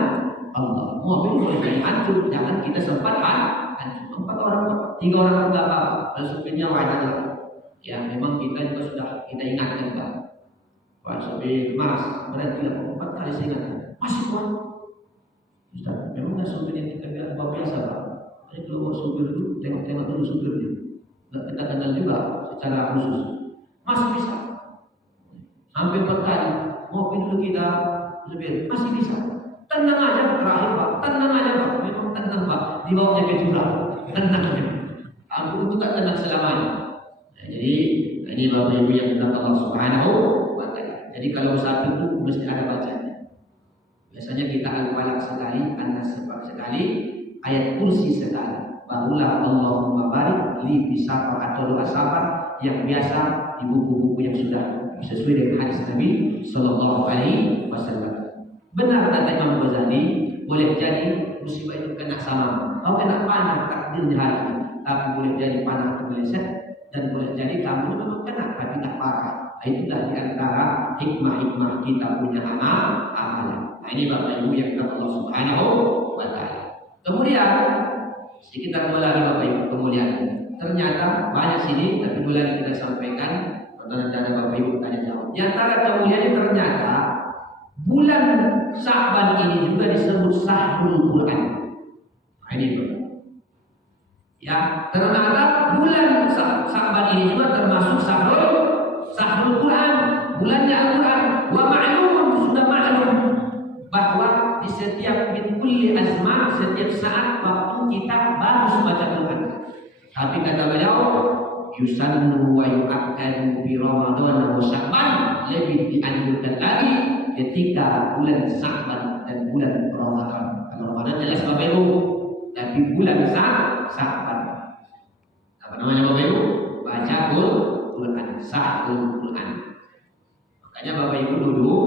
Allah. Mobil boleh jadi hancur, jangan kita sempat hancur. 4 orang, 3 orang enggak apa-apa. Dan supirnya wajar lah. Ya memang kita juga sudah kita ingatkan Pak. Pak supir, Mas, berhenti lah. 4 kali saya ingatkan. Masih kuat. Ustaz, memang nggak supir yang kita bilang luar biasa Pak. Jadi kalau mau supir dulu, tengok-tengok dulu supirnya. Nggak kita kenal juga secara khusus. Masih bisa. Hampir 4 kali. Mobil dulu kita supir, masih bisa. Tenang aja terakhir Pak, tenang aja Pak, memang tenang Pak, dibawanya ke jurang, tenang aja. Aku itu tak tenang selamanya. Nah, jadi ini Bapak Ibu yang dikenal Allah Subhanahu wa Ta'ala. Jadi kalau musafir itu mesti ada bacanya. Biasanya kita al-falaq sekali, an-nas sekali, ayat kursi sekali. Barulah Allahumma barik li bisafar atau doa safar yang biasa di buku-buku yang sudah sesuai dengan hadis Nabi Sallallahu Alaihi Wasallam. Benar kata Imam Ghazali, boleh jadi musibah itu kena sama, kau kena panah takdirnya hari, tapi boleh jadi panah kemeleset dan boleh jadi kamu memang kena tapi tak parah. Itulah diantara hikmah-hikmah kita punya amalan. Nah ini Bapak Ibu yang kita Allah Subhanahu wa Ta'ala. Kemudian sekitar lagi Bapak Ibu kemuliaan. Ternyata banyak sini, tapi mulai kita sampaikan. Rencana Bapak Ibu tanya jawab. Di antara kemuliaan ternyata bulan Sya'ban ini juga disebut Syahrul Quran. Nah, ini Bapak. Ya, ternyata bulan Sya'ban ini juga termasuk Syahrul Quran, bulannya Al-Quran. Wa ma'lum, sudah maklum bahwa di setiap min kulli azman, setiap saat waktu kita bagus baca Quran. Tapi kata beliau, yusannu wa yu'akkadu bi Ramadan wa Sya'ban, lebih dianjurkan lagi ketika bulan Sya'ban dan bulan Ramadan. Kalau Ramadan jelas Bapak Ibu, tapi bulan Sya'ban apa namanya Bapak Ibu? Baca Quran, Syahrul Quran. Makanya Bapak Ibu dulu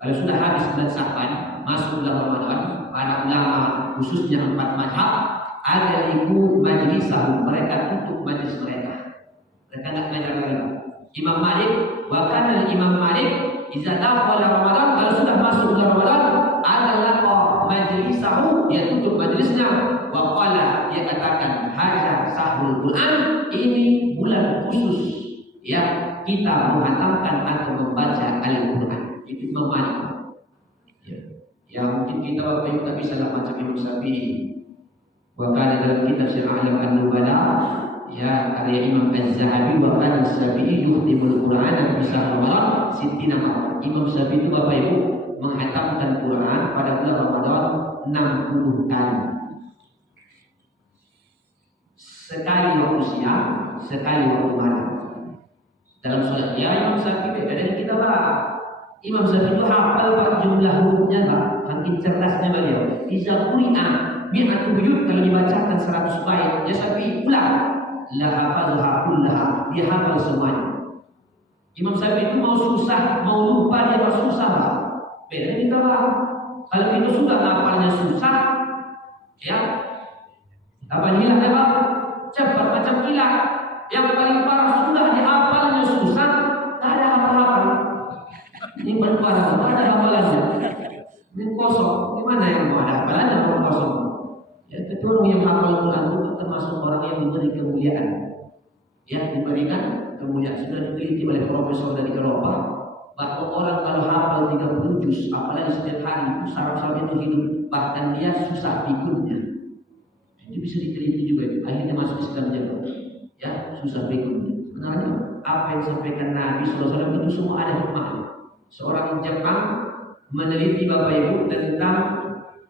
kalau sudah habis bulan Sya'ban, masuk bulan Ramadan, para ulama khususnya 4 mazhab ada ibu majlis mereka tutup majlis mereka nggak ngajar lagi. Imam Malik, bahkan Imam Malik idza dakhala Ramadan, kalau sudah masuk bulan Ramadan adalah majlisahu, dia tutup majlisnya, wa qala, dia katakan hadza syahrul Quran, ini bulan khusus yang kita menghatamkan atau membaca Al-Quran. Itu Imam Malik. Ya mungkin kita Bapak Ibu tak bisa lah macam Imam Syafi'i. Bahkan dalam kitab Syiar A'lam An-Nubala, ya karya Imam Az-Zahabi, bahkan Syafi'i yuhtimul Quran bisa Ramadan sittina marrah. Imam Syafi'i itu Bapak Ibu menghatamkan Quran pada bulan Ramadan 60 kali. Sekali waktu siang, sekali waktu malam. Dalam sholat ya Imam Syafi'i beda dengan kita Pak. Imam Syafi'i itu hafal Pak jumlah hurufnya Pak, saking cerdasnya beliau. Iza quri'a mi'atu buyut, kalau dibacakan 100 bait, ya Syafi'i ulang. La hafazha kullaha, dia hafal semuanya. Imam Syafi'i itu mau susah, mau lupa dia mau susah Pak. Beda dengan kita Pak. Kalau kita sudah hafalnya susah, ya apa hilang ya Pak? Cepat macam kilat. Yang paling parah sudah dihafalnya susah, tak ada hafal-hafal. Ini paling parah, tak ada hafalannya. Ini kosong. Gimana yang mau ada hafalannya kalau kosong? Ya, tapi orang yang hafal Quran itu termasuk orang yang diberi kemuliaan. Ya, diberikan kemuliaan. Sudah diteliti oleh profesor dari Eropa. bahwa orang kalau hafal 30 juz apalagi setiap hari itu saraf-saraf itu hidup, bahkan dia susah pikunnya. Itu bisa diteliti juga itu. Akhirnya masuk Islam juga. Ya, susah pikunnya. Sebenarnya apa yang disampaikan Nabi SAW itu semua ada hikmahnya. Seorang Jepang meneliti Bapak Ibu tentang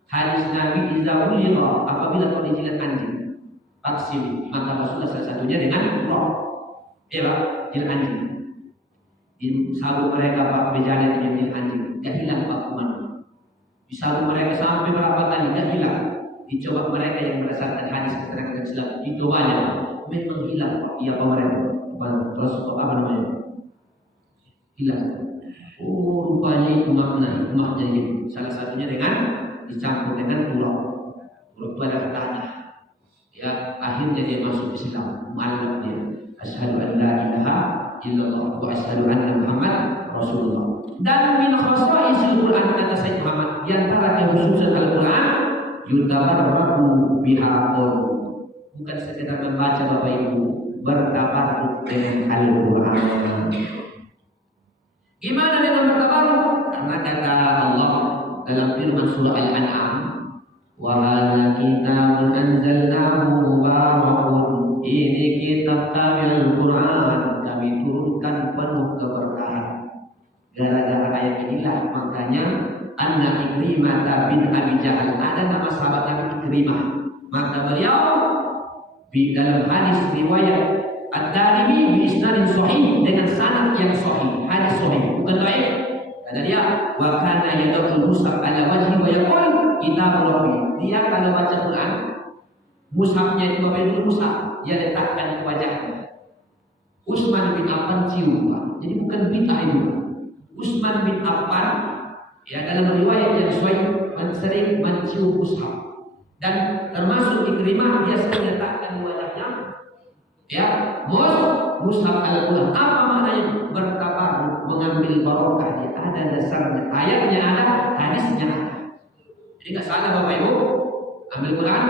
hadis Nabi iza ulira, apabila kau dijilat anjing vaksin, maka masuklah salah satunya dengan roh. Ya Pak, jilat anjing. Disabut mereka Pak berjalan dengan jilat anjing, gak hilang Pak kumannya. Disabut mereka sampai berapa kali, gak hilang. Dicoba mereka yang berdasarkan hadis keterangan Islam, itu banyak, memang hilang Pak. Iya Pak mereka. Terus apa namanya? Hilang. Oh rupanya itu maknanya itu. Salah satunya dengan dicampur dengan turab. Turab itu adalah tanah. Ya, akhirnya dia masuk Islam. Mu'allaf dia. Asyhadu an la ilaha illallah wa asyhadu anna Muhammad Rasulullah. Dan min khasaisil Quran kata Sayyid Muhammad, di antara kekhususan Al-Quran yutabarraku biha qaul. Bukan sekedar membaca Bapak Ibu, bertabarruk dengan Al-Quran. Gimana dengan bertabarruk? Karena kata Allah dalam firman surah Al-An'am, wa hadza kitabun anzalnahu mubarakun. Ini kitab kami Al-Quran, kami turunkan penuh keberkahan. Gara-gara ayat inilah makanya Anna Ikrimah bin Abi Jahal, ada nama sahabat Nabi Ikrimah. Maka beliau di dalam hadis riwayat Ad-Darimi bi isnadin sahih, dengan sanad yang sahih, hadis sahih bukan dhaif. Kata dia, wa kana yadul mushaf ala wajhi wa yaqul kitabur rabbi. Dia kalau baca Quran, mushafnya itu Bapak Ibu mushaf, dia letakkan di wajahnya. Utsman bin Affan cium, Pak. Jadi bukan bid'ah itu. Utsman bin Affan ya dalam riwayat yang sahih sering mencium mushaf. Dan termasuk Ikrimah dia sering letakkan di wajahnya. Ya, mushaf Al-Quran. Apa maknanya? Bertabarruk, mengambil barokah. Ada dasarnya, ayatnya ada, hadisnya ada. Jadi nggak salah Bapak Ibu ambil Quran.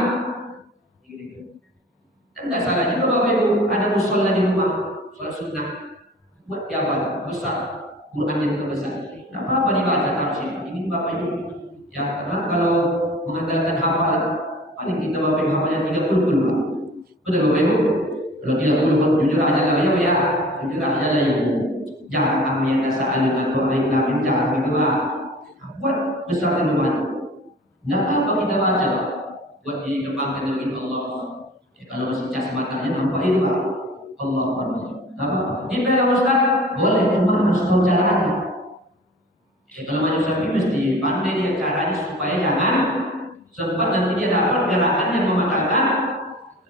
Dan nggak salah juga Bapak Ibu ada musola di rumah, sholat sunnah. Buat di awal besar, Quran yang terbesar. Tidak apa-apa dibaca tafsir. Ini Bapak Ibu. Ya, karena kalau mengandalkan hafalan, paling kita Bapak Ibu hafalnya 30 dulu. Betul Bapak Ibu? Kalau 30 jujur aja lah ya, jujur aja lah Ibu. Jangan kami yang tasa'alun atau alaika jangan gitu lah. Buat besar kandungan. Tidak apa kita baca. Buat dikembangkan dari Allah. Ya, kalau masih cas matanya nampak itu Pak. Allah Akbar. Apa? Ini bela Ustaz? Boleh, cuma harus tahu caranya. Ya, kalau maju sapi mesti pandai dia caranya supaya jangan sempat nanti dia dapat gerakan yang membatalkan.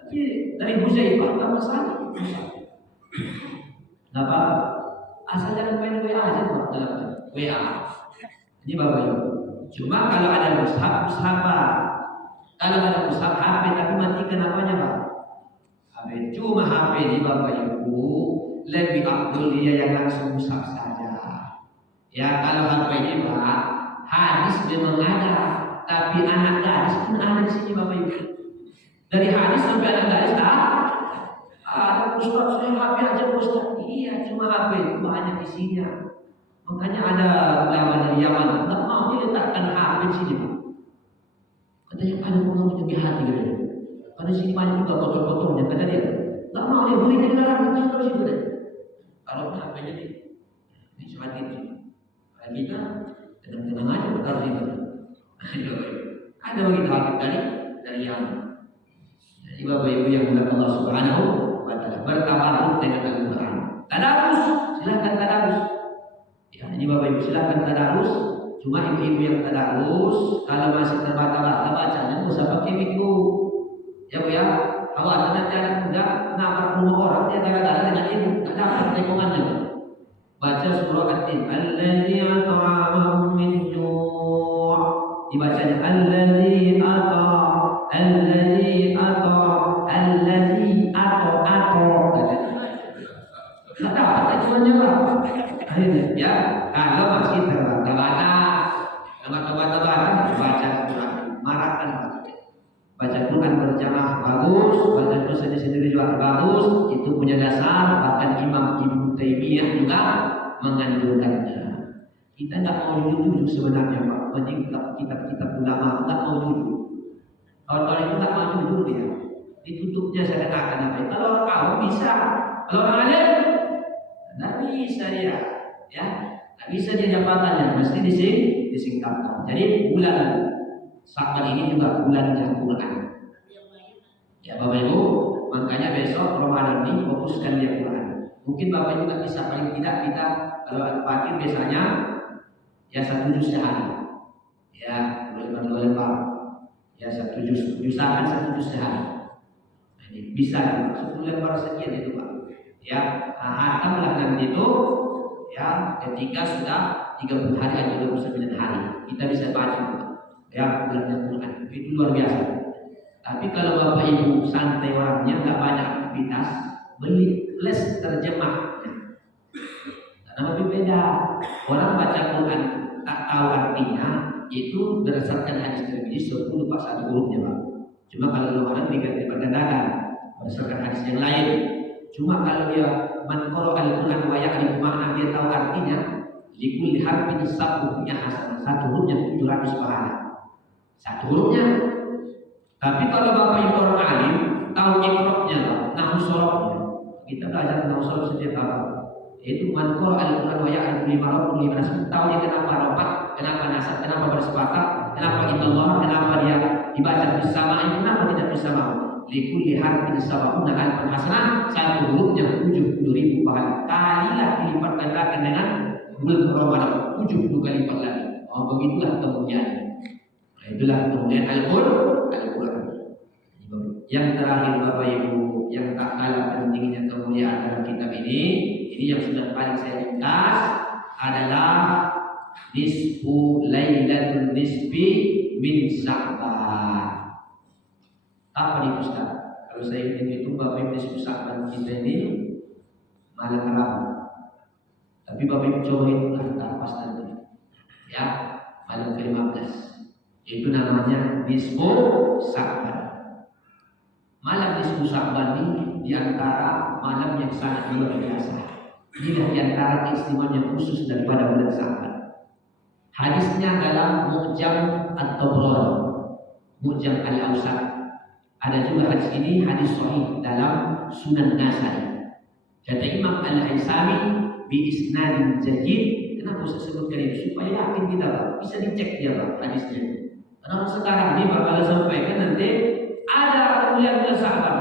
Tapi dari Huzaifah tak masalah. Tidak apa? Asal jangan main WA aja Pak, dalam WA. Ini Bapak Ibu. Cuma kalau ada mushaf, kalau ada mushaf HP tapi matikan apanya Pak? HP. Cuma HP ini Bapak Ibu lebih afdol dia yang langsung mushaf saja. Ya kalau HP ini Pak, hadis memang ada, tapi anak gadis pun ada di sini Bapak Ibu. Dari hadis sampai anak gadis ada Ustaz, saya HP aja Ustaz. Iya, cuma HP itu banyak isinya. Makanya ada ulama dari Yaman, nggak mau dia letakkan HP di sini Pak. Katanya ada pengaruhnya di hati gitu. Karena sini banyak juga kotor-kotornya, kata dia. Nggak mau dia beli di dalam, kita terus itu deh. Kalau HP-nya di surat itu, kalau kita tenang-tenang aja bertaruh di situ. Ada begitu HP dari Yaman. Jadi Bapak Ibu yang melihat Allah Subhanahu wa Ta'ala, bertabarruk dengan Al-Quran. Tadarus, silakan tadarus. Ya, ini Bapak Ibu silakan tadarus. Cuma ibu-ibu yang tadarus, kalau masih terbata-bata bacanya, nggak usah pakai buku. Ya Bu ya, khawatir nanti anak muda nabrak rumah orang dia gara-gara dengan ibu, nggak dapat lingkungannya. Baca surah At-Tin, Allazi at'amahum min ju'. Dibacanya Allazi akhirnya ya kalau masih terbata-bata baca Quran, marahkan baca Quran berjamaah bagus, baca Quran sendiri juga bagus, itu punya dasar. Bahkan Imam Ibnu Taimiyah juga menganjurkannya. Kita nggak mau jujur sebenarnya Pak, menyingkap kitab-kitab ulama nggak mau jujur. Kalau itu nggak mau jujur dia, ditutupnya saya katakan apa? Kalau orang awam bisa, kalau orang alim nggak bisa dia, ya nggak bisa dia jabatannya, mesti disingkapkan. Jadi bulan Sya'ban ini juga bulannya Quran. Ya Bapak Ibu, makanya besok Ramadan ini fokuskan dia Quran. Mungkin Bapak Ibu nggak bisa, paling tidak kita kalau pagi biasanya ya 1 juz sehari, ya boleh 2 lembar, ya 1 juz, usahakan 1 juz sehari. Nah, ini bisa 10 lembar sekian itu Pak. Ya, hatamlah nanti itu, ya ketika sudah 30 hari atau 29 hari kita bisa baca Pak. Ya bulannya Quran itu luar biasa. Tapi kalau Bapak Ibu santai orangnya nggak banyak aktivitas, beli les terjemahnya. Karena lebih beda. Orang baca Quran tak tahu artinya itu berdasarkan hadis Tirmidzi 10 pas 1 hurufnya Pak. Cuma kalau orang diganti pergandakan berdasarkan hadis yang lain. Cuma kalau dia menqara al-Quran wa ya'rifu makna, dia tahu artinya, likulli harfin sab'unya hasanah, 1 hurufnya 700 pahala. 1 hurufnya. Tapi kalau Bapak Ibu orang alim tahu ikrobnya, nahwu sorofnya. Kita belajar nahwu sorof setiap tahun. Yaitu man qara al-Quran wa ya'rifu lima nasab, tahu dia kenapa ropat, kenapa nasab, kenapa bersepakat, kenapa inallah, kenapa dia dibaca bersamaan, kenapa tidak bersamaan. Likulli harfin sab'una alfan hasanah, 1 hurufnya 70.000 pahala. Kalilah dilipat gandakan dengan bulan Ramadan 70 kali lipat lagi. Oh, begitulah kemuliaan. Nah, itulah kemuliaan Al-Quran. Yang terakhir Bapak Ibu, yang tak kalah pentingnya kemuliaan dalam kitab ini yang sudah paling saya ringkas adalah nisfu lailatul nisbi min Sya'ban. Apa nih Ustaz? Kalau saya ingin itu Bapak Ibu nisfu Sya'ban kita ini malam Rabu. Tapi Bapak Ibu coba itulah pas nanti. Ya, malam ke-15. Itu namanya nisfu Sya'ban. Malam nisfu Sya'ban ini diantara malam yang sangat luar biasa. Inilah diantara keistimewaan yang khusus daripada bulan Sya'ban. Hadisnya dalam Mu'jam At-Tabrani, Mu'jam Al-Awsat. Ada juga hadis ini hadis sahih dalam Sunan Nasai. Kata Imam Al-Haisami bi isnadin jayyid. Kenapa saya sebutkan itu? Supaya yakin kita Pak, bisa dicek dia Pak hadisnya. Karena sekarang ini Pak kalau sampaikan nanti ada kemuliaan bulan Sya'ban,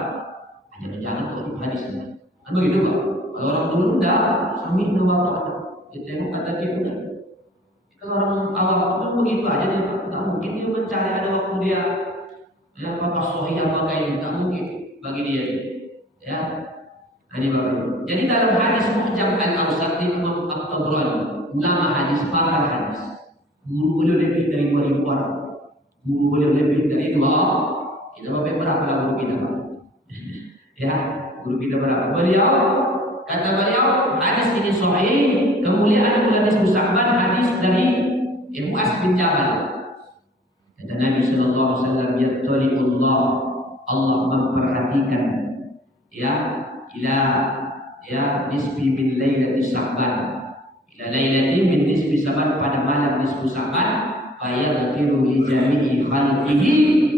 hanya jangan kok hadisnya. Kan begitu Pak. Kalau orang dulu udah sami bapak dia tengok kata dia udah. Kalau orang awam itu begitu aja dia nggak mungkin dia mencari ada waktu dia ya apa sahih apa kayak ini, nggak mungkin bagi dia ya. Nah, ini Bapak. Jadi dalam hadis Mu'jam Al-Awsat Imam At-Tabrani, ulama hadis, pakar hadis, guru beliau lebih dari 2.000 orang. Guru beliau lebih dari 2. Kita Bapak berapa lah guru kita Pak? Ya, guru kita berapa? Kata beliau, hadis ini sahih, kemuliaan bulan nisfu Sya'ban, hadis dari Mu'adz bin Jabal. Kata Nabi sallallahu alaihi wasallam, yattali'ullah, Allah memperhatikan ya ila ya nisfi min lailati Sya'ban. Ila lailati min nisfi Sya'ban, pada malam nisfu Sya'ban, fayaghfiru li jami'i khalqihi,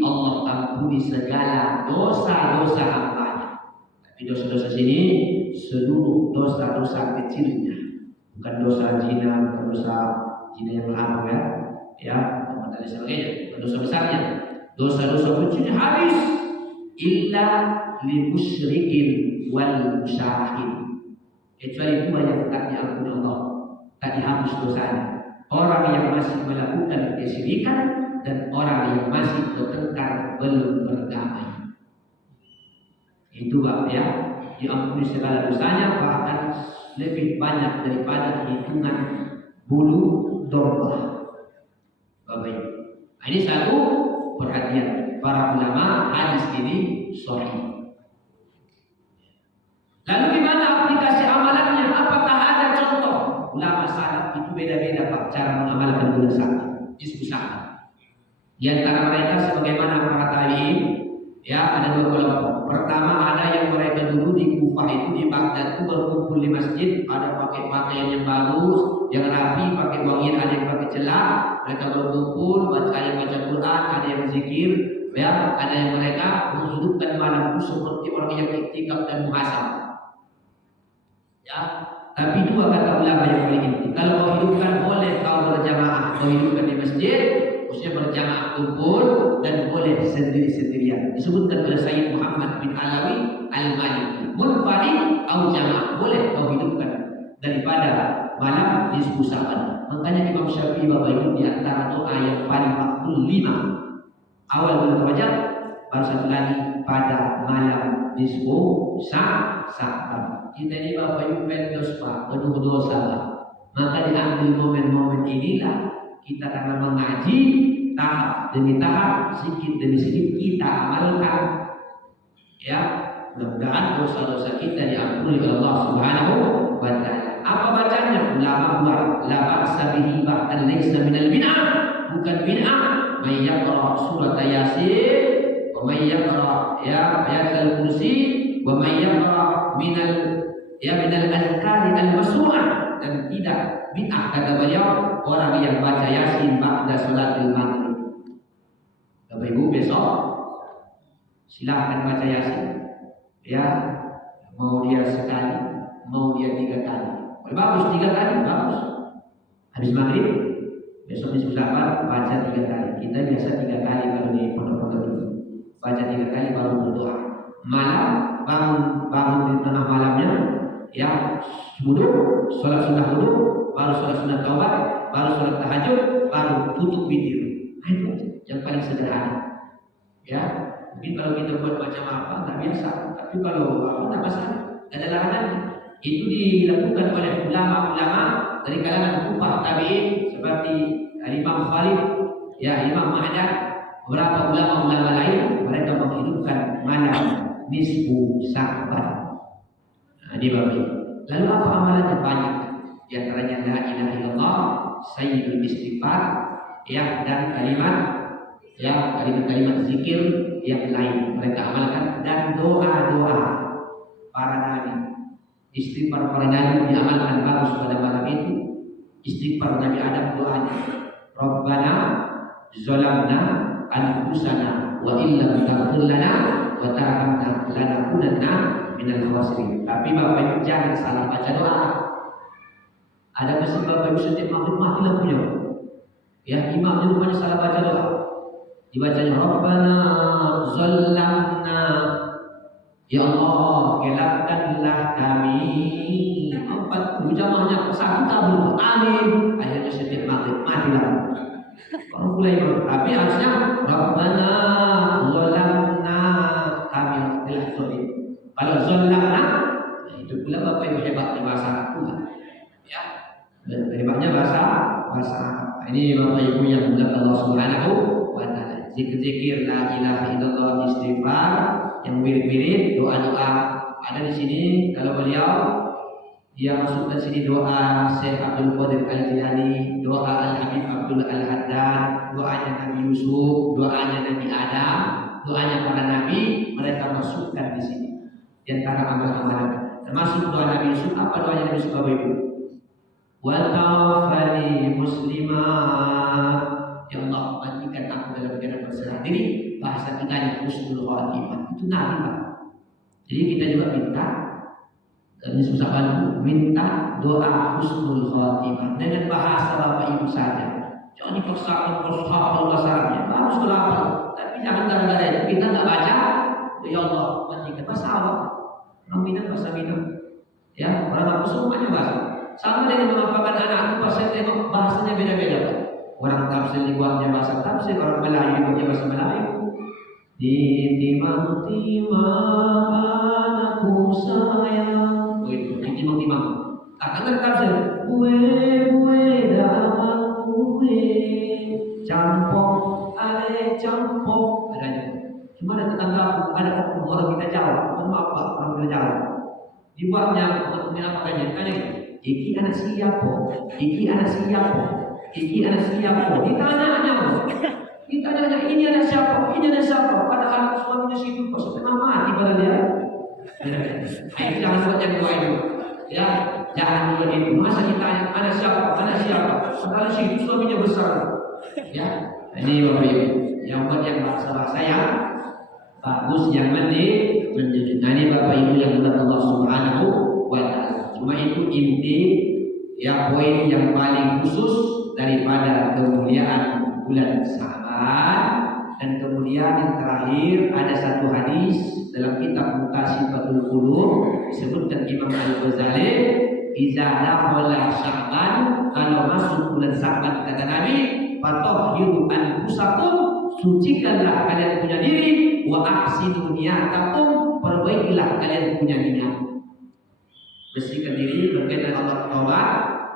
Allah ampuni segala dosa-dosa hambanya. Tapi dosa-dosa sini seluruh dosa-dosa kecilnya, bukan dosa zina, bukan dosa zina yang lama ya, dan sebagainya, bukan dosa besarnya. Dosa-dosa kecilnya habis, illa li musyrikin wal musyahid, kecuali 2 yang tak diampuni Allah, tak dihapus dosanya. Orang yang masih melakukan kesyirikan dan orang yang masih bertengkar belum berdamai. Itu Bapak ya, diampuni segala dosanya, bahkan lebih banyak daripada hitungan bulu domba. Bapak Ibu. Nah, ini satu perhatian para ulama, hadis ini sahih. Lalu gimana aplikasi amalannya? Apakah ada contoh? Ulama salaf itu beda-beda Pak cara mengamalkan bulan Sya'ban, nisfu Sya'ban. Di antara mereka sebagaimana para tabi'in Ya, ada dua kelompok. Pertama ada yang mereka dulu di Kufah itu di Baghdad itu berkumpul di masjid, ada pakai pakaian yang bagus, yang rapi, pakai wangian, ada yang pakai celak. Mereka berkumpul, ada yang baca Quran, ada yang zikir, ya, ada yang mereka menghidupkan malam itu seperti orang yang iktikaf dan muhasab. Ya, tapi dua kata ulama yang paling inti. Kalau kau hidupkan boleh kau berjamaah, kau hidupkan di masjid, maksudnya berjamaah kumpul dan boleh sendiri-sendirian. Disebutkan oleh Sayyid Muhammad bin Alawi Al-Maliki. Munfarid atau jamaah boleh kau hidupkan daripada malam disebutkan. Makanya Imam Syafi'i Bapak Ibu di antara doa yang paling makbul 5 awal bulan Rajab, baru satu lagi pada malam nisfu Sa'ban. Kita ini Bapak Ibu pendos Pak, penuh dosa Pak. Maka diambil momen-momen inilah kita karena mengaji tahap demi tahap, sedikit demi sedikit kita amalkan. Ya, mudah-mudahan dosa-dosa kita diampuni oleh Allah Subhanahu wa taala. Apa bacanya? Ulama buat la ba'sa bihi ba'dan laysa minal bid'ah. Bukan bid'ah. May yaqra surat Yasin wa may yaqra ya ayatul kursi wa may yaqra minal azkari al-masnu'ah, dan tidak bid'ah kata beliau orang yang baca Yasin ba'da salatul maghrib. Bapak Ibu besok silahkan baca Yasin. Ya, mau dia sekali, mau dia 3 kali. Bagus 3 kali, bagus. Habis maghrib besok di sebelah baca 3 kali. Kita biasa 3 kali kalau di pondok-pondok itu. Baca 3 kali baru berdoa. Malam bangun di tengah malamnya, ya, wudhu, sholat sunnah wudhu, baru sholat sunnah taubat, baru sholat tahajud, baru tutup witir. Itu yang paling sederhana. Ya, mungkin kalau kita buat macam apa nggak biasa, tapi kalau apa nggak masalah, nggak ada larangannya. Itu dilakukan oleh ulama-ulama dari kalangan Kufah tabi'in seperti Imam Khalid, ya, Imam Ma'dan, beberapa ulama-ulama lain, mereka menghidupkan malam nisfu Sa'ban. Nah, ini Bapak. Lalu apa amalannya? Banyak. Di antaranya la ilaha illallah, sayyidul istighfar, ya, dan kalimat zikir yang lain mereka amalkan, dan doa-doa para nabi. Istighfar para nabi diamalkan bagus pada malam itu. Istighfar Nabi Adam doanya, Rabbana zalamna anfusana wa illam taghfir lana wa tarhamna lanakunanna minal khasirin. Tapi Bapak Ibu jangan salah baca doa. Ada mesin Bapak Ibu setiap maghrib mati lampunya. Ya, imam di rumahnya salah baca doa. Dibacanya Rabbana zalamna, ya Allah gelapkanlah kami. 40 jamaahnya satu kabur, amin. Akhirnya setiap maghrib mati lampu. Kalau mulai tapi harusnya Rabbana zalamna, kami telah zalim. Kalau zalamna, itu pula Bapak Ibu hebatnya bahasa Tuhan. Ya, hebatnya bahasa Arab. Ini Bapak Ibu yang mulia Allah Subhanahu wa taala. Zikir-zikir la ilaha illallah, istighfar, yang wirid-wirid, doa-doa ada di sini. Kalau beliau dia masukkan sini doa Syekh Abdul Qadir Al-Jilani, doa Al-Habib Abdul Al-Haddad, doanya Nabi Yusuf, doanya Nabi Adam, doanya para nabi, mereka masukkan di sini. Di antara amal-amalan termasuk doa Nabi Yusuf. Apa doanya Nabi Yusuf Bapak Ibu? Wa tawaffani muslimah, ya Allah matikan aku dalam keadaan berserah diri. Bahasa kita husnul khatimah, itu Nabi Pak. Jadi kita juga minta, dan susah bantu, minta doa husnul khatimah dengan bahasa Bapak Ibu saja. Jangan dipaksakan hafal bahasa Arabnya, harus hafal. Tapi jangan gara-gara itu kita nggak baca. Ya Allah matikan bahasa Arab. Orang Minang bahasa Minang, ya, orang aku semuanya bahasa. Sama dengan mengapakan anak aku, saya tengok bahasanya beda-beda. Orang tafsir dibuatnya bahasa tafsir, orang Melayu dibuatnya bahasa Melayu. Di timang-timang anakku sayang, itu di timang-timang. Katakan tafsir, kue dalam kue, campur ale campur, adanya. Cuma ada tetangga aku, ada orang kita Jawa, maaf Pak, orang kita Jawa. Dibuatnya makanya iki anak siapa? Iki anak siapa? Iki anak siapa? Ditanya. Kita nanya ini anak siapa, ini anak siapa. Padahal suaminya situ kok setengah mati pada dia. Itu jangan buat yang dua itu. Ya, jangan buat itu. Masa kita tanya anak siapa. Padahal situ suaminya besar. Ya, ini bapak ibu. Yang buat yang bahasa yang bagus, yang mendidik. Nah ini bapak ibu yang benar Allah Subhanahu wa Ta'ala. Cuma itu inti, ya poin yang paling khusus daripada kemuliaan bulan Sa'ban. Dan kemudian yang terakhir ada satu hadis dalam kitab Muqasifatul Qulub disebutkan Imam Al-Ghazali, "Idza dakhala Sa'ban," kalau masuk bulan Sa'ban kata Nabi, "fatahhiru anfusakum," sucikanlah kalian punya diri, "wa ahsinu niyatakum," perbaikilah kalian punya niat. Bersihkan diri berkaitan Allah taubat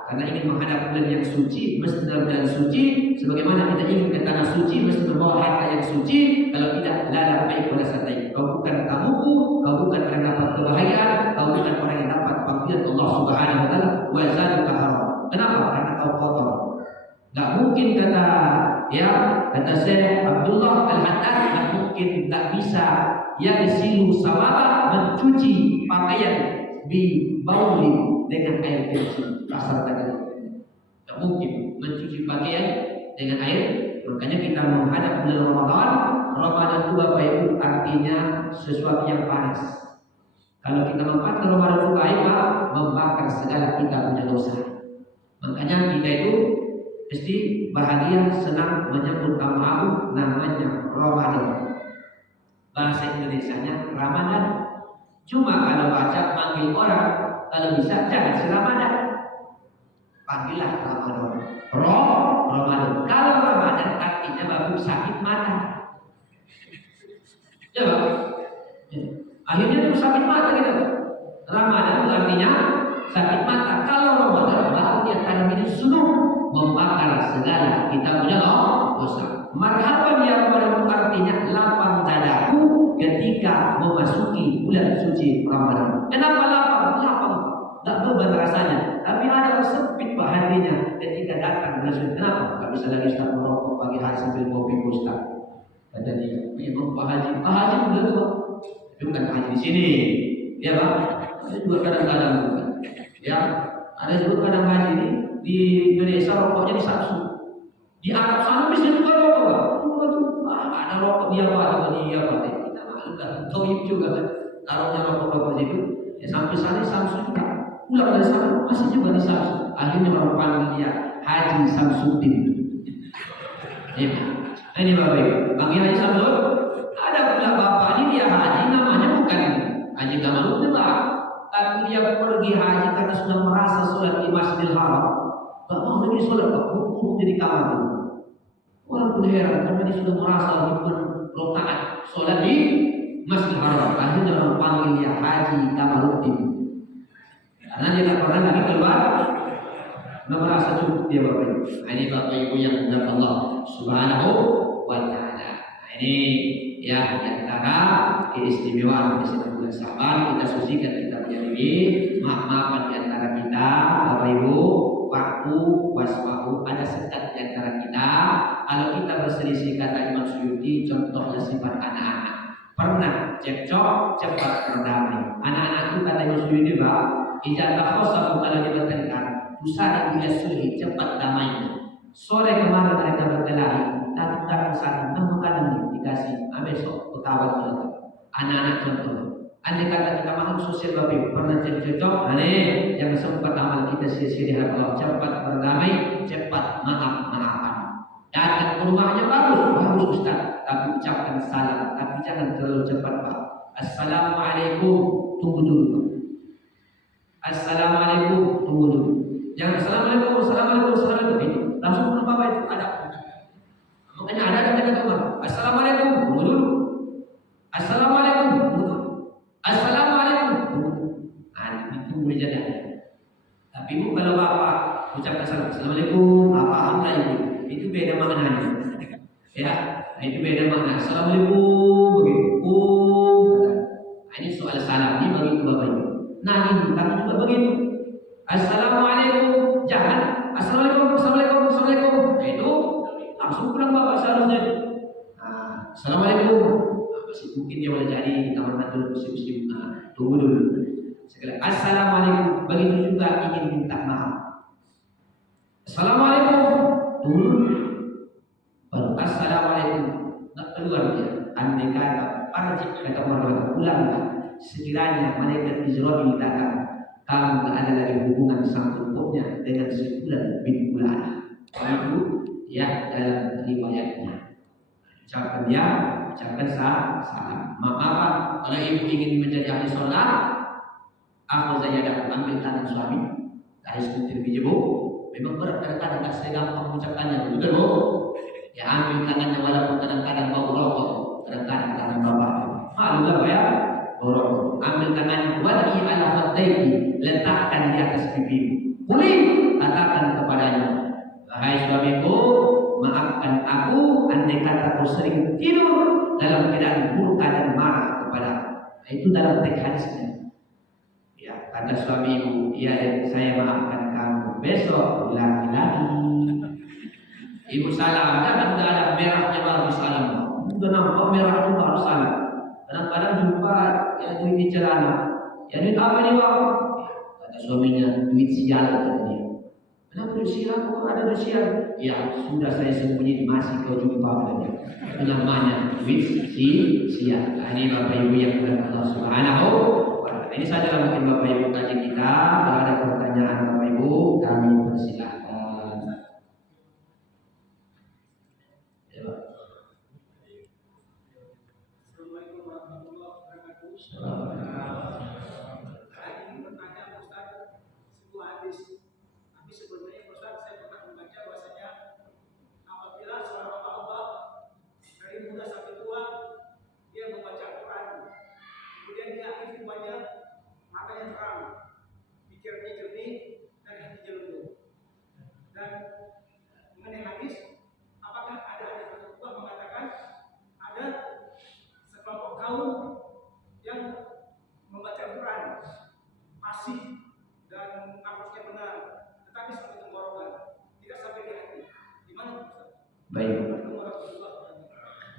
karena ingin menghadap bulan yang suci, mesti dalam keadaan suci. Sebagaimana kita ingin ke tanah suci, mesti membawa harta yang suci. Kalau tidak, la baik wala satai. Kau bukan tamuku, kau bukan orang yang dapat kebahagiaan, kau bukan orang yang dapat panggilan Allah Subhanahu wa Ta'ala. Wa zaluka haram. Kenapa? Karena kau kotor. Gak mungkin kata Syekh Abdullah Al-Haddad, gak mungkin, gak bisa silu sawaba, mencuci pakaian bi bauli dengan air kecil. Kasar tadi. Tak mungkin mencuci pakaian dengan air. Makanya kita menghadap bulan Ramadan. Ramadan itu Bapak Ibu artinya sesuatu yang panas. Kalau kita memanfaatkan Ramadan itu baik, membakar segala kita punya dosa. Makanya kita itu mesti bahagia, senang menyambut tamu agung namanya Ramadan. Bahasa Indonesianya Ramadan. Cuma kalau baca panggil orang, kalau bisa jangan Ramadan. Panggillah Ramadan. Ramadan. Kalau Ramadan artinya baru sakit mata. Coba. Akhirnya itu sakit mata gitu. Ramadan artinya sakit mata. Kalau Ramadan baru dia akan minum sunuh, membakar segala kita punya dosa. Marhaban ya Ramadan artinya lapang dadaku ketika memasuki bulan suci Ramadan. Kenapa lapang? Lapang, tak beban rasanya. Tapi ada sempit hatinya ketika datang bulan suci. Kenapa? Tak bisa lagi Ustaz merokok pagi hari sambil kopi Ustaz. Kata dia, memang Pak Haji udah tua. Itu bukan haji di sini, ya Pak. Ada juga kadang-kadang bukan. Ya, ada juga kadang haji ini di Indonesia rokoknya di Samsu. Di Arab sana bisa juga rokok. Ada rokok dia Pak, dia Pak. Kita maklum kan, toib juga kan. Taruhnya rokok di situ, ya sampai sana Samsu juga. Pulang dari sana masih juga di Samsu. Akhirnya orang panggil dia Haji Samsudin. Ya. Ini Bapak, panggil Haji Samsud. Ada pula bapak ini dia haji, namanya bukan Haji Kamaluddin Pak, tapi dia pergi haji karena sudah merasa sholat di Masjidil Haram. Tak mau lagi sholat, hukum jadi kamar itu. Orang pun heran karena dia sudah merasa hukum rokaat sholat di Masjidil Haram. Akhirnya orang panggil dia Haji Kamaluddin. Karena dia tak pernah lagi keluar. Nggak merasa cukup dia Bapak Ibu. Ini Bapak Ibu yang benar Allah Subhanahu wa Ta'ala. Ini ya antara keistimewaan di bulan Sa'ban, kita sucikan kita punya diri, maaf-maafan di antara kita, Bapak Ibu, waktu waspahu, ada sekat di antara kita. Kalau kita berselisih kata Imam Suyuti, contohnya sifat anak-anak. Pernah cekcok, cepat berdamai. Anak-anak itu kata Imam Suyuti, Pak, ijazah khosabu kalau dibertengkar, usah dia sulhi, cepat damainya. Sore kemarin mereka berkelahi, datang sana, kadang dikasih, besok ketahuan mereka. Anak-anak contoh. Andai kata kita makhluk sosial Bapak pernah cekcok, jangan sempat amal kita sia-sia di hadapan Allah. Cepat berdamai, cepat maafan. Datang ke rumahnya bagus Ustaz, tapi ucapkan salam, tapi jangan terlalu cepat Pak. Assalamualaikum, tunggu dulu Pak. Assalamualaikum, tunggu dulu. Jangan assalamualaikum itu langsung ke Bapak itu ada. Makanya ada kata Umar, assalamualaikum, tunggu dulu. Assalamualaikum, tunggu dulu. Assalamualaikum, tunggu dulu. Ditunggu saja. Tapi Bu kalau Bapak ucapkan salam, assalamualaikum, apa itu beda maknanya. Ya, itu beda makna. Assalamualaikum begitu. Ini soal salam ini bagi Bapak Ibu. Nah ini kami juga begitu. Assalamualaikum, jangan assalamualaikum. Itu langsung pulang Bapak seharusnya. Assalamualaikum. Dulu baru assalamualaikum. Nak keluar dia. Andai kata parjik kata orang pulanglah. Sekiranya malaikat Israil datang, kamu tak ada lagi hubungan sangkut pautnya dengan sebulan bin bulan. Itu ya dalam riwayatnya. Ucapkan dia, ucapkan salam. Maaf, kalau ibu ingin menjadi ahli sholat, aku saya dah ambil tangan suami, dari sebutir biji bu. Memang berat kadang-kadang tak saya gampang mengucapkannya, betul bu? Ya ambil tangannya walaupun kadang-kadang bau rokok, kadang-kadang tangan bapak. Malu lah ya, bau rokok. Ambil tangannya, wadi ala khaddaiki, letakkan di atas pipimu. Kulit, katakan kepadanya, wahai suamiku, maafkan aku andai kata kau sering tidur dalam keadaan murka dan marah kepada aku. Itu dalam teks hadisnya. Ya, kata suami ibu, ya saya maafkan kamu. Besok ulangi lagi. Ibu salam, jangan udah ada merahnya baru salam. Udah nampak merahnya baru salam. Kadang-kadang jumpa ya duit di celana. Ya duit apa nih bang? Kata suaminya, duit sial kata dia. Kenapa duit sial? Kok ada duit sial? Ya sudah saya sembunyi masih kau jumpa kata dia. Itu namanya duit sial. Nah, ini Bapak Ibu yang berkata Allah Subhanahu wa Ta'ala. Ini saja mungkin Bapak Ibu kaji kita. Kalau ada pertanyaan Bapak Ibu, kami persilahkan.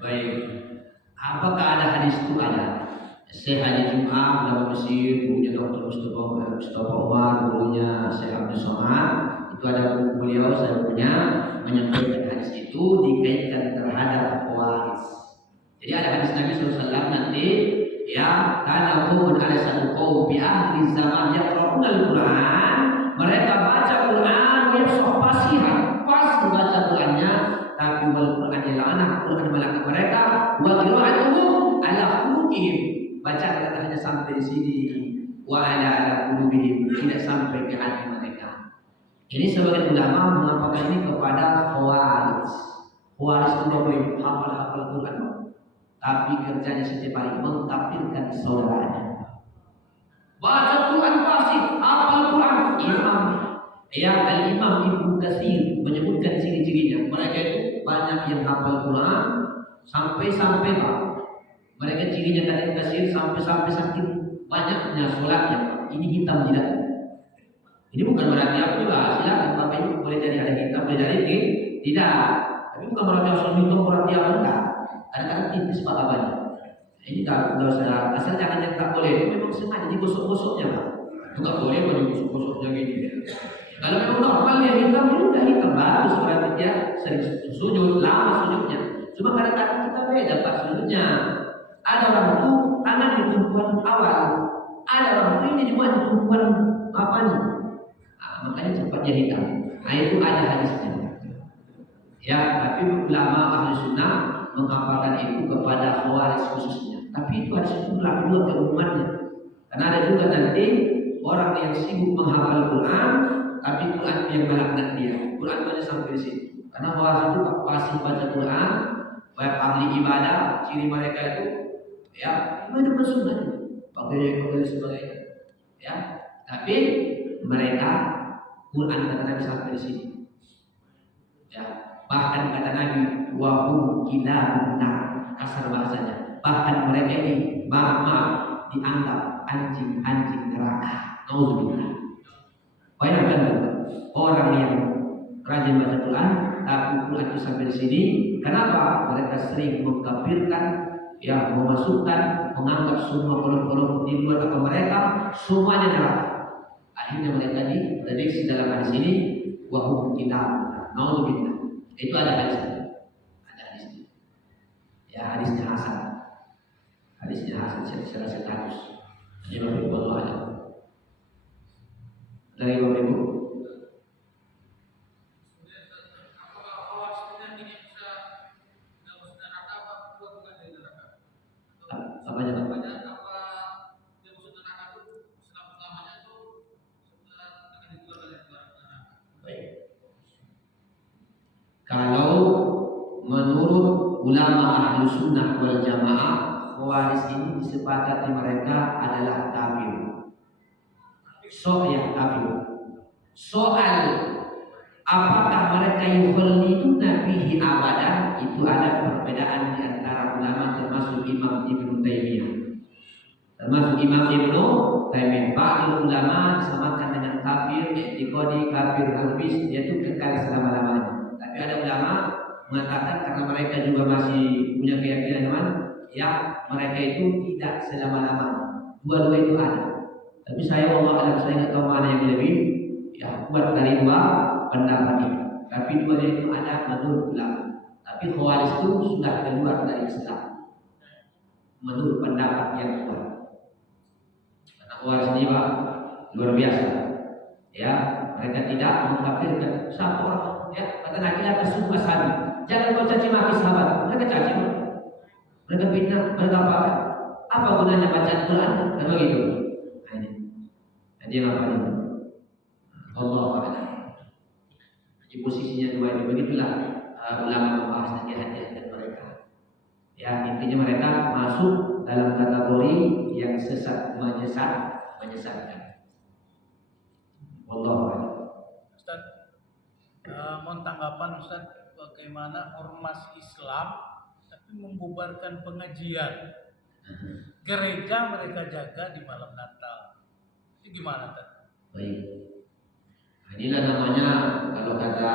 Baik. Apakah ada hadis itu ada? Syekh Haji Jum'ah dalam Mesir, gurunya Dr. Mustafa Umar, gurunya Syekh Abdul Somad. Itu ada buku beliau saya punya menyampaikan hadis itu dikaitkan terhadap waris. Jadi ada hadis Nabi SAW nanti ya karena umum ada satu kaum di akhir zaman yaqra'una al-Quran, mereka baca Quran yafsah fasihan, pas membaca Qurannya tapi wal Quran adalah anak Quran melaknat mereka wa qira'atuhum ala qulubihim, baca mereka hanya sampai di sini wa ala qulubihim, tidak sampai ke hati mereka. Ini sebagian ulama mengapakan ini kepada khawarij. Khawarij itu boleh hafal Quran, tapi kerjanya setiap hari mengkafirkan saudaranya. Baca Quran pasti hafal Quran. Imam Al-Imam Ibnu Katsir menyebutkan ciri-cirinya. Mereka itu banyak yang hafal Quran sampai Pak. Mereka cirinya kata Ibnu Katsir sampai saking banyaknya sholatnya. Ini hitam tidak? Ini bukan berarti aku lah. Silakan Bapak Ibu boleh jadi ada hitam, boleh jadi tidak. Tapi bukan berarti harus hitam berarti apa enggak. Kadang-kadang tipis Pak kabarnya. Ini tak usah asal jangan yang tak boleh. Itu memang sengaja digosok-gosoknya Pak. Itu nggak boleh kalau digosok-gosoknya gini. Kalau memang normal dia hitam, itu udah hitam bagus berarti dia sering sujud, lama sujudnya. Cuma kadang-kadang kita beda Pak sujudnya. Ada orang itu tangan di tumpuan awal, ada orang itu ini cuma di tumpuan apa nih? Makanya cepatnya hitam. Nah itu ada hadisnya. Ya, tapi ulama ahli sunnah menghafalkan itu kepada khawarij khususnya. Tapi itu hadis itu berlaku juga ke umatnya. Karena ada juga nanti orang yang sibuk menghafal Quran, tapi Quran yang melaknat dia. Quran hanya sampai di sini. Karena khawarij itu pasti baca Quran, banyak ahli ibadah, ciri mereka itu ya ibadah bersunnah, pakai sebagainya. Ya, tapi mereka Quran kata Nabi sampai di sini. Ya, bahkan kata Nabi wahum kilabun nar, kasar bahasanya. Bahkan mereka ini maaf dianggap anjing-anjing neraka. Nauzubillah. Bayangkan orang yang rajin baca Quran, tapi Quran itu sampai di sini. Kenapa? Mereka sering mengkafirkan, yang memasukkan, menganggap semua kelompok di luar agama mereka semuanya neraka. Akhirnya mereka prediksi dalam hadis ini wahum kitab. Nauzubillah. Itu ada hadisnya. Ada hadisnya. Ya hadisnya Hasan. Hadisnya Hasan secara status. Ini Allah ada. Dari Bapak Ibu. Apa aja Pak? Kalau menurut ulama ahlu sunnah wal jamaah, Khawarij ini disepakati mereka adalah kafir. Kafir. Soal apakah mereka yukhliduna bihi abadan, itu ada perbedaan di antara ulama termasuk Imam Ibnu Taimiyah. Ba'dul ulama disamakan dengan kafir, i'tiqadi kafir habis, yaitu kekal selama-lamanya. Tapi ada ulama mengatakan karena mereka juga masih punya keyakinan ya mereka itu tidak selama-lamanya. Dua-dua itu ada. Tapi saya Allah saya nggak tahu mana yang lebih ya kuat dari dua pendapat ini. Tapi dua itu ada menurut ulama. Tapi Khawarij itu sudah keluar dari Islam menurut pendapat yang kuat. Karena Khawarij ini Pak, luar biasa. Ya, mereka tidak mengkafirkan siapa orang. Ya, kata Nabi la tasubbu ashabi. Jangan kau caci maki sahabat. Mereka caci. Mereka fitnah, mereka apa? Apa gunanya bacaan Quran? Kan begitu. Jadi apa ini? Allah a'lam. Jadi posisinya dua itu begitulah ulama membahas hati-hati mereka. Ya, intinya mereka masuk dalam kategori yang sesat, menyesatkan. Allah a'lam. Ustaz, mohon tanggapan Ustaz, bagaimana ormas Islam tapi membubarkan pengajian gereja mereka jaga di malam Natal, itu gimana Ustaz? Baik. Nah, inilah namanya kalau kata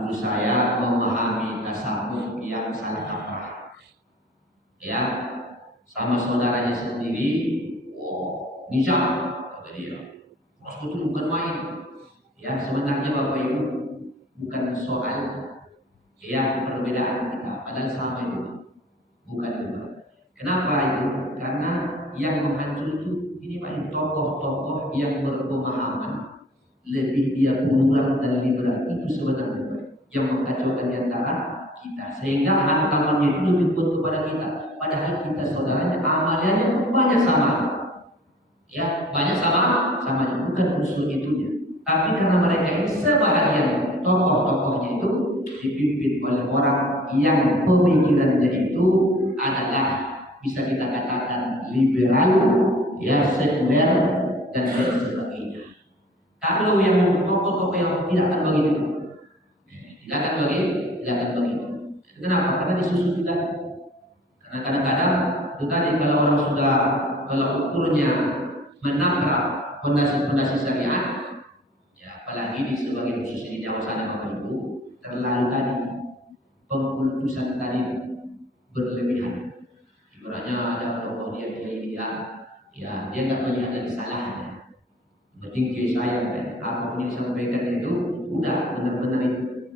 guru saya memahami tasawuf yang salah kaprah. Ya, sama saudaranya sendiri, bisa kata dia. Terus itu bukan main. Ya, sebenarnya Bapak Ibu bukan soal ya perbedaan kita, padahal sama itu. Bukan itu. Kenapa itu? Karena yang menghancur itu ini banyak tokoh-tokoh yang berpemahaman lebih dia plural dan liberal, itu sebenarnya yang mengkacaukan di antara kita, sehingga hantamannya itu lebih kuat kepada kita, padahal kita saudaranya amalannya banyak sama, ya banyak sama, bukan unsur itunya, tapi karena mereka ini sebagian tokoh-tokohnya itu dipimpin oleh orang yang pemikirannya itu adalah bisa kita katakan liberal, ya sekuler dan sebagainya. Kalau yang tokoh-tokoh yang tidak akan begitu, tidak akan begitu. Kenapa? Karena disusun kita. Karena kadang-kadang itu tadi kalau orang sudah kalau ukurnya menabrak fondasi-fondasi syariat, ya apalagi di sebagian khususnya di Jawa sana Bapak Ibu, terlalu tadi pengkultusan tadi berlebihan. Ibaratnya ada tokoh dia, ya dia nggak melihat dari salahnya. Penting ke saya kan, apapun yang disampaikan itu udah benar-benar itu.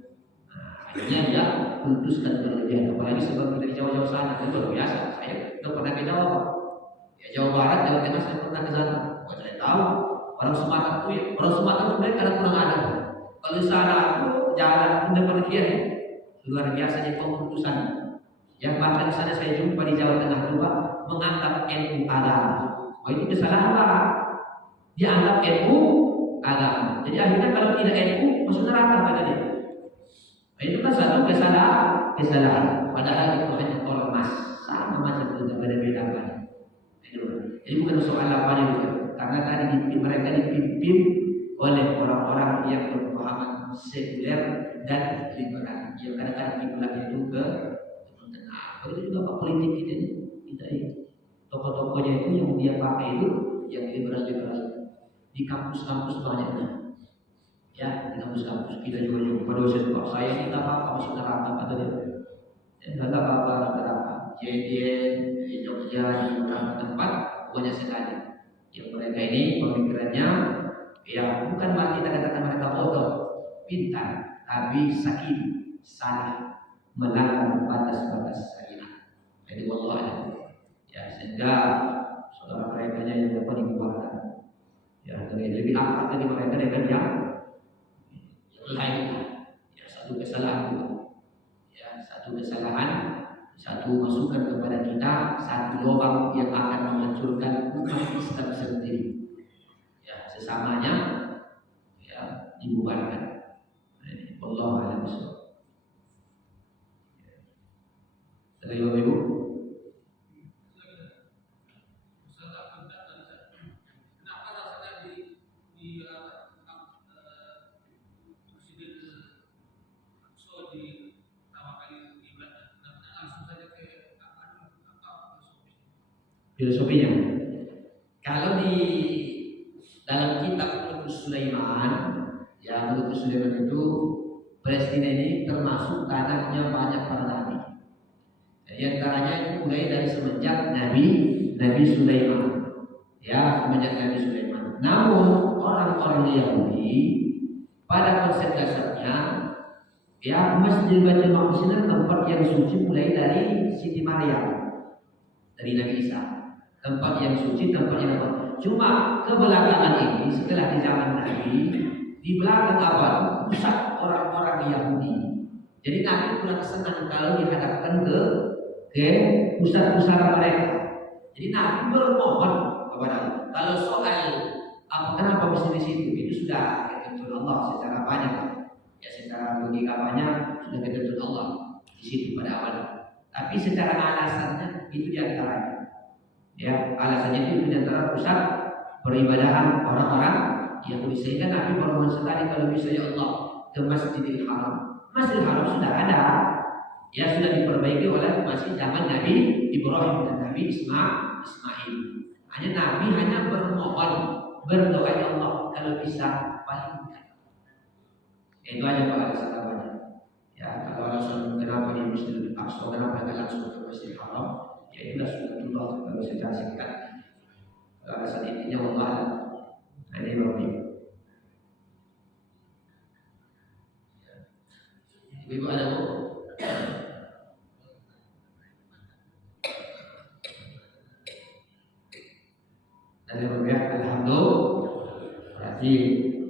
Nah, akhirnya dia kultuskan berlebihan. Apalagi sebab kita di Jawa-Jawa sana kan luar biasa. Saya nggak pernah ke Jawa, ya Jawa Barat, Jawa Tengah saya pernah ke sana. Saya tahu orang Sumatera itu, orang Sumatera itu mereka kurang ada. Kalau di sana itu jalan pendapat luar biasanya pengkultusan. Yang bahkan di sana saya jumpa di Jawa Tengah juga menganggap NU agama. Oh itu kesalahan lah. Dianggap NU agama. Jadi akhirnya kalau tidak NU masuk neraka kata dia. Nah, itu kan satu kesalahan. Padahal itu hanya ormas, sama macam itu, beda-beda kan. Jadi bukan soal apa juga. Karena tadi mereka dipimpin oleh orang-orang yang berpemahaman sekuler dan liberal. Yang kadang-kadang kiblatnya itu ke tengah. Begitu juga Pak politik kita ini. Tokoh-tokohnya itu yang dia pakai itu yang liberal-liberal. Di kampus-kampus banyaknya, ya di kampus-kampus kita juga jumpa dosen Pak saya ini nggak apa-apa masuk neraka kata dia, nggak apa-apa neraka. JDN di Jogja di beberapa tempat banyak sekali yang mereka ini pemikirannya Ya, bukan berarti kita katakan mereka bodoh, pintar, tapi sakit, salah, melanggar batas-batas syariat. Jadi Allah ya, sehingga saudara mereka yang dapat dibubarkan. Ya, lebih akrab dari mereka dengan yang lain. Ya, satu kesalahan juga. Ya, satu kesalahan, satu masukan kepada kita, satu lubang yang akan menghancurkan umat Islam sendiri. Ya, sesamanya ya dibubarkan. Allah alam bisawab. Dari Ibu. Filosofinya, kalau di dalam kitab Mulkus Sulaiman, ya Mulkus Sulaiman itu Palestina ini termasuk tanahnya banyak para nabi. Di antaranya itu mulai dari semenjak Nabi Sulaiman, ya semenjak Nabi Sulaiman. Namun orang-orang Yahudi pada konsep dasarnya, ya Masjid Baitul Maqdis itu tempat yang suci mulai dari Siti Maryam, dari Nabi Isa. Tempat yang suci, tempat yang apa? Cuma kebelakangan ini setelah di zaman Nabi, di belakang abad pusat orang-orang Yahudi. Jadi Nabi kurang senang kalau dihadapkan ke pusat-pusat mereka. Jadi Nabi bermohon kepada Allah. Kalau soal kenapa mesti di situ, itu sudah ketentuan Allah secara banyak. Ya secara logika banyak sudah ketentuan Allah di situ pada awalnya. Tapi secara alasannya itu diantaranya. Ya, alasannya itu di antara pusat peribadahan orang-orang Yahudi. Sehingga Nabi bermohon sekali kalau bisa ya Allah ke Masjidil Haram. Masjidil Haram sudah ada, ya sudah diperbaiki oleh masih zaman Nabi Ibrahim dan Nabi Ismail. Hanya Nabi hanya bermohon, berdoa ya Allah kalau bisa palingkan. Itu aja Pak alasannya. Ya, kalau alasan kenapa di Masjidil Aqsa, kenapa tidak langsung ke Masjidil Haram? Ya itulah sunatullah kalau secara singkat. Alasan intinya Allah. Nah ini Bapak Ibu ada Bu? Dari Bapak alhamdulillah. Berarti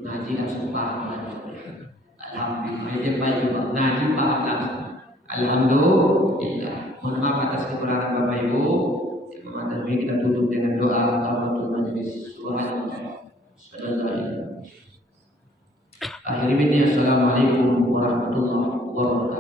ngaji langsung paham. Alhamdulillah. Ini baik juga. Ngaji paham langsung. Alhamdulillah. Mohon maaf atas kekurangan Bapak Ibu. Maka kita tutup dengan doa untuk majelis suara. Akhir ini assalamualaikum warahmatullahi wabarakatuh.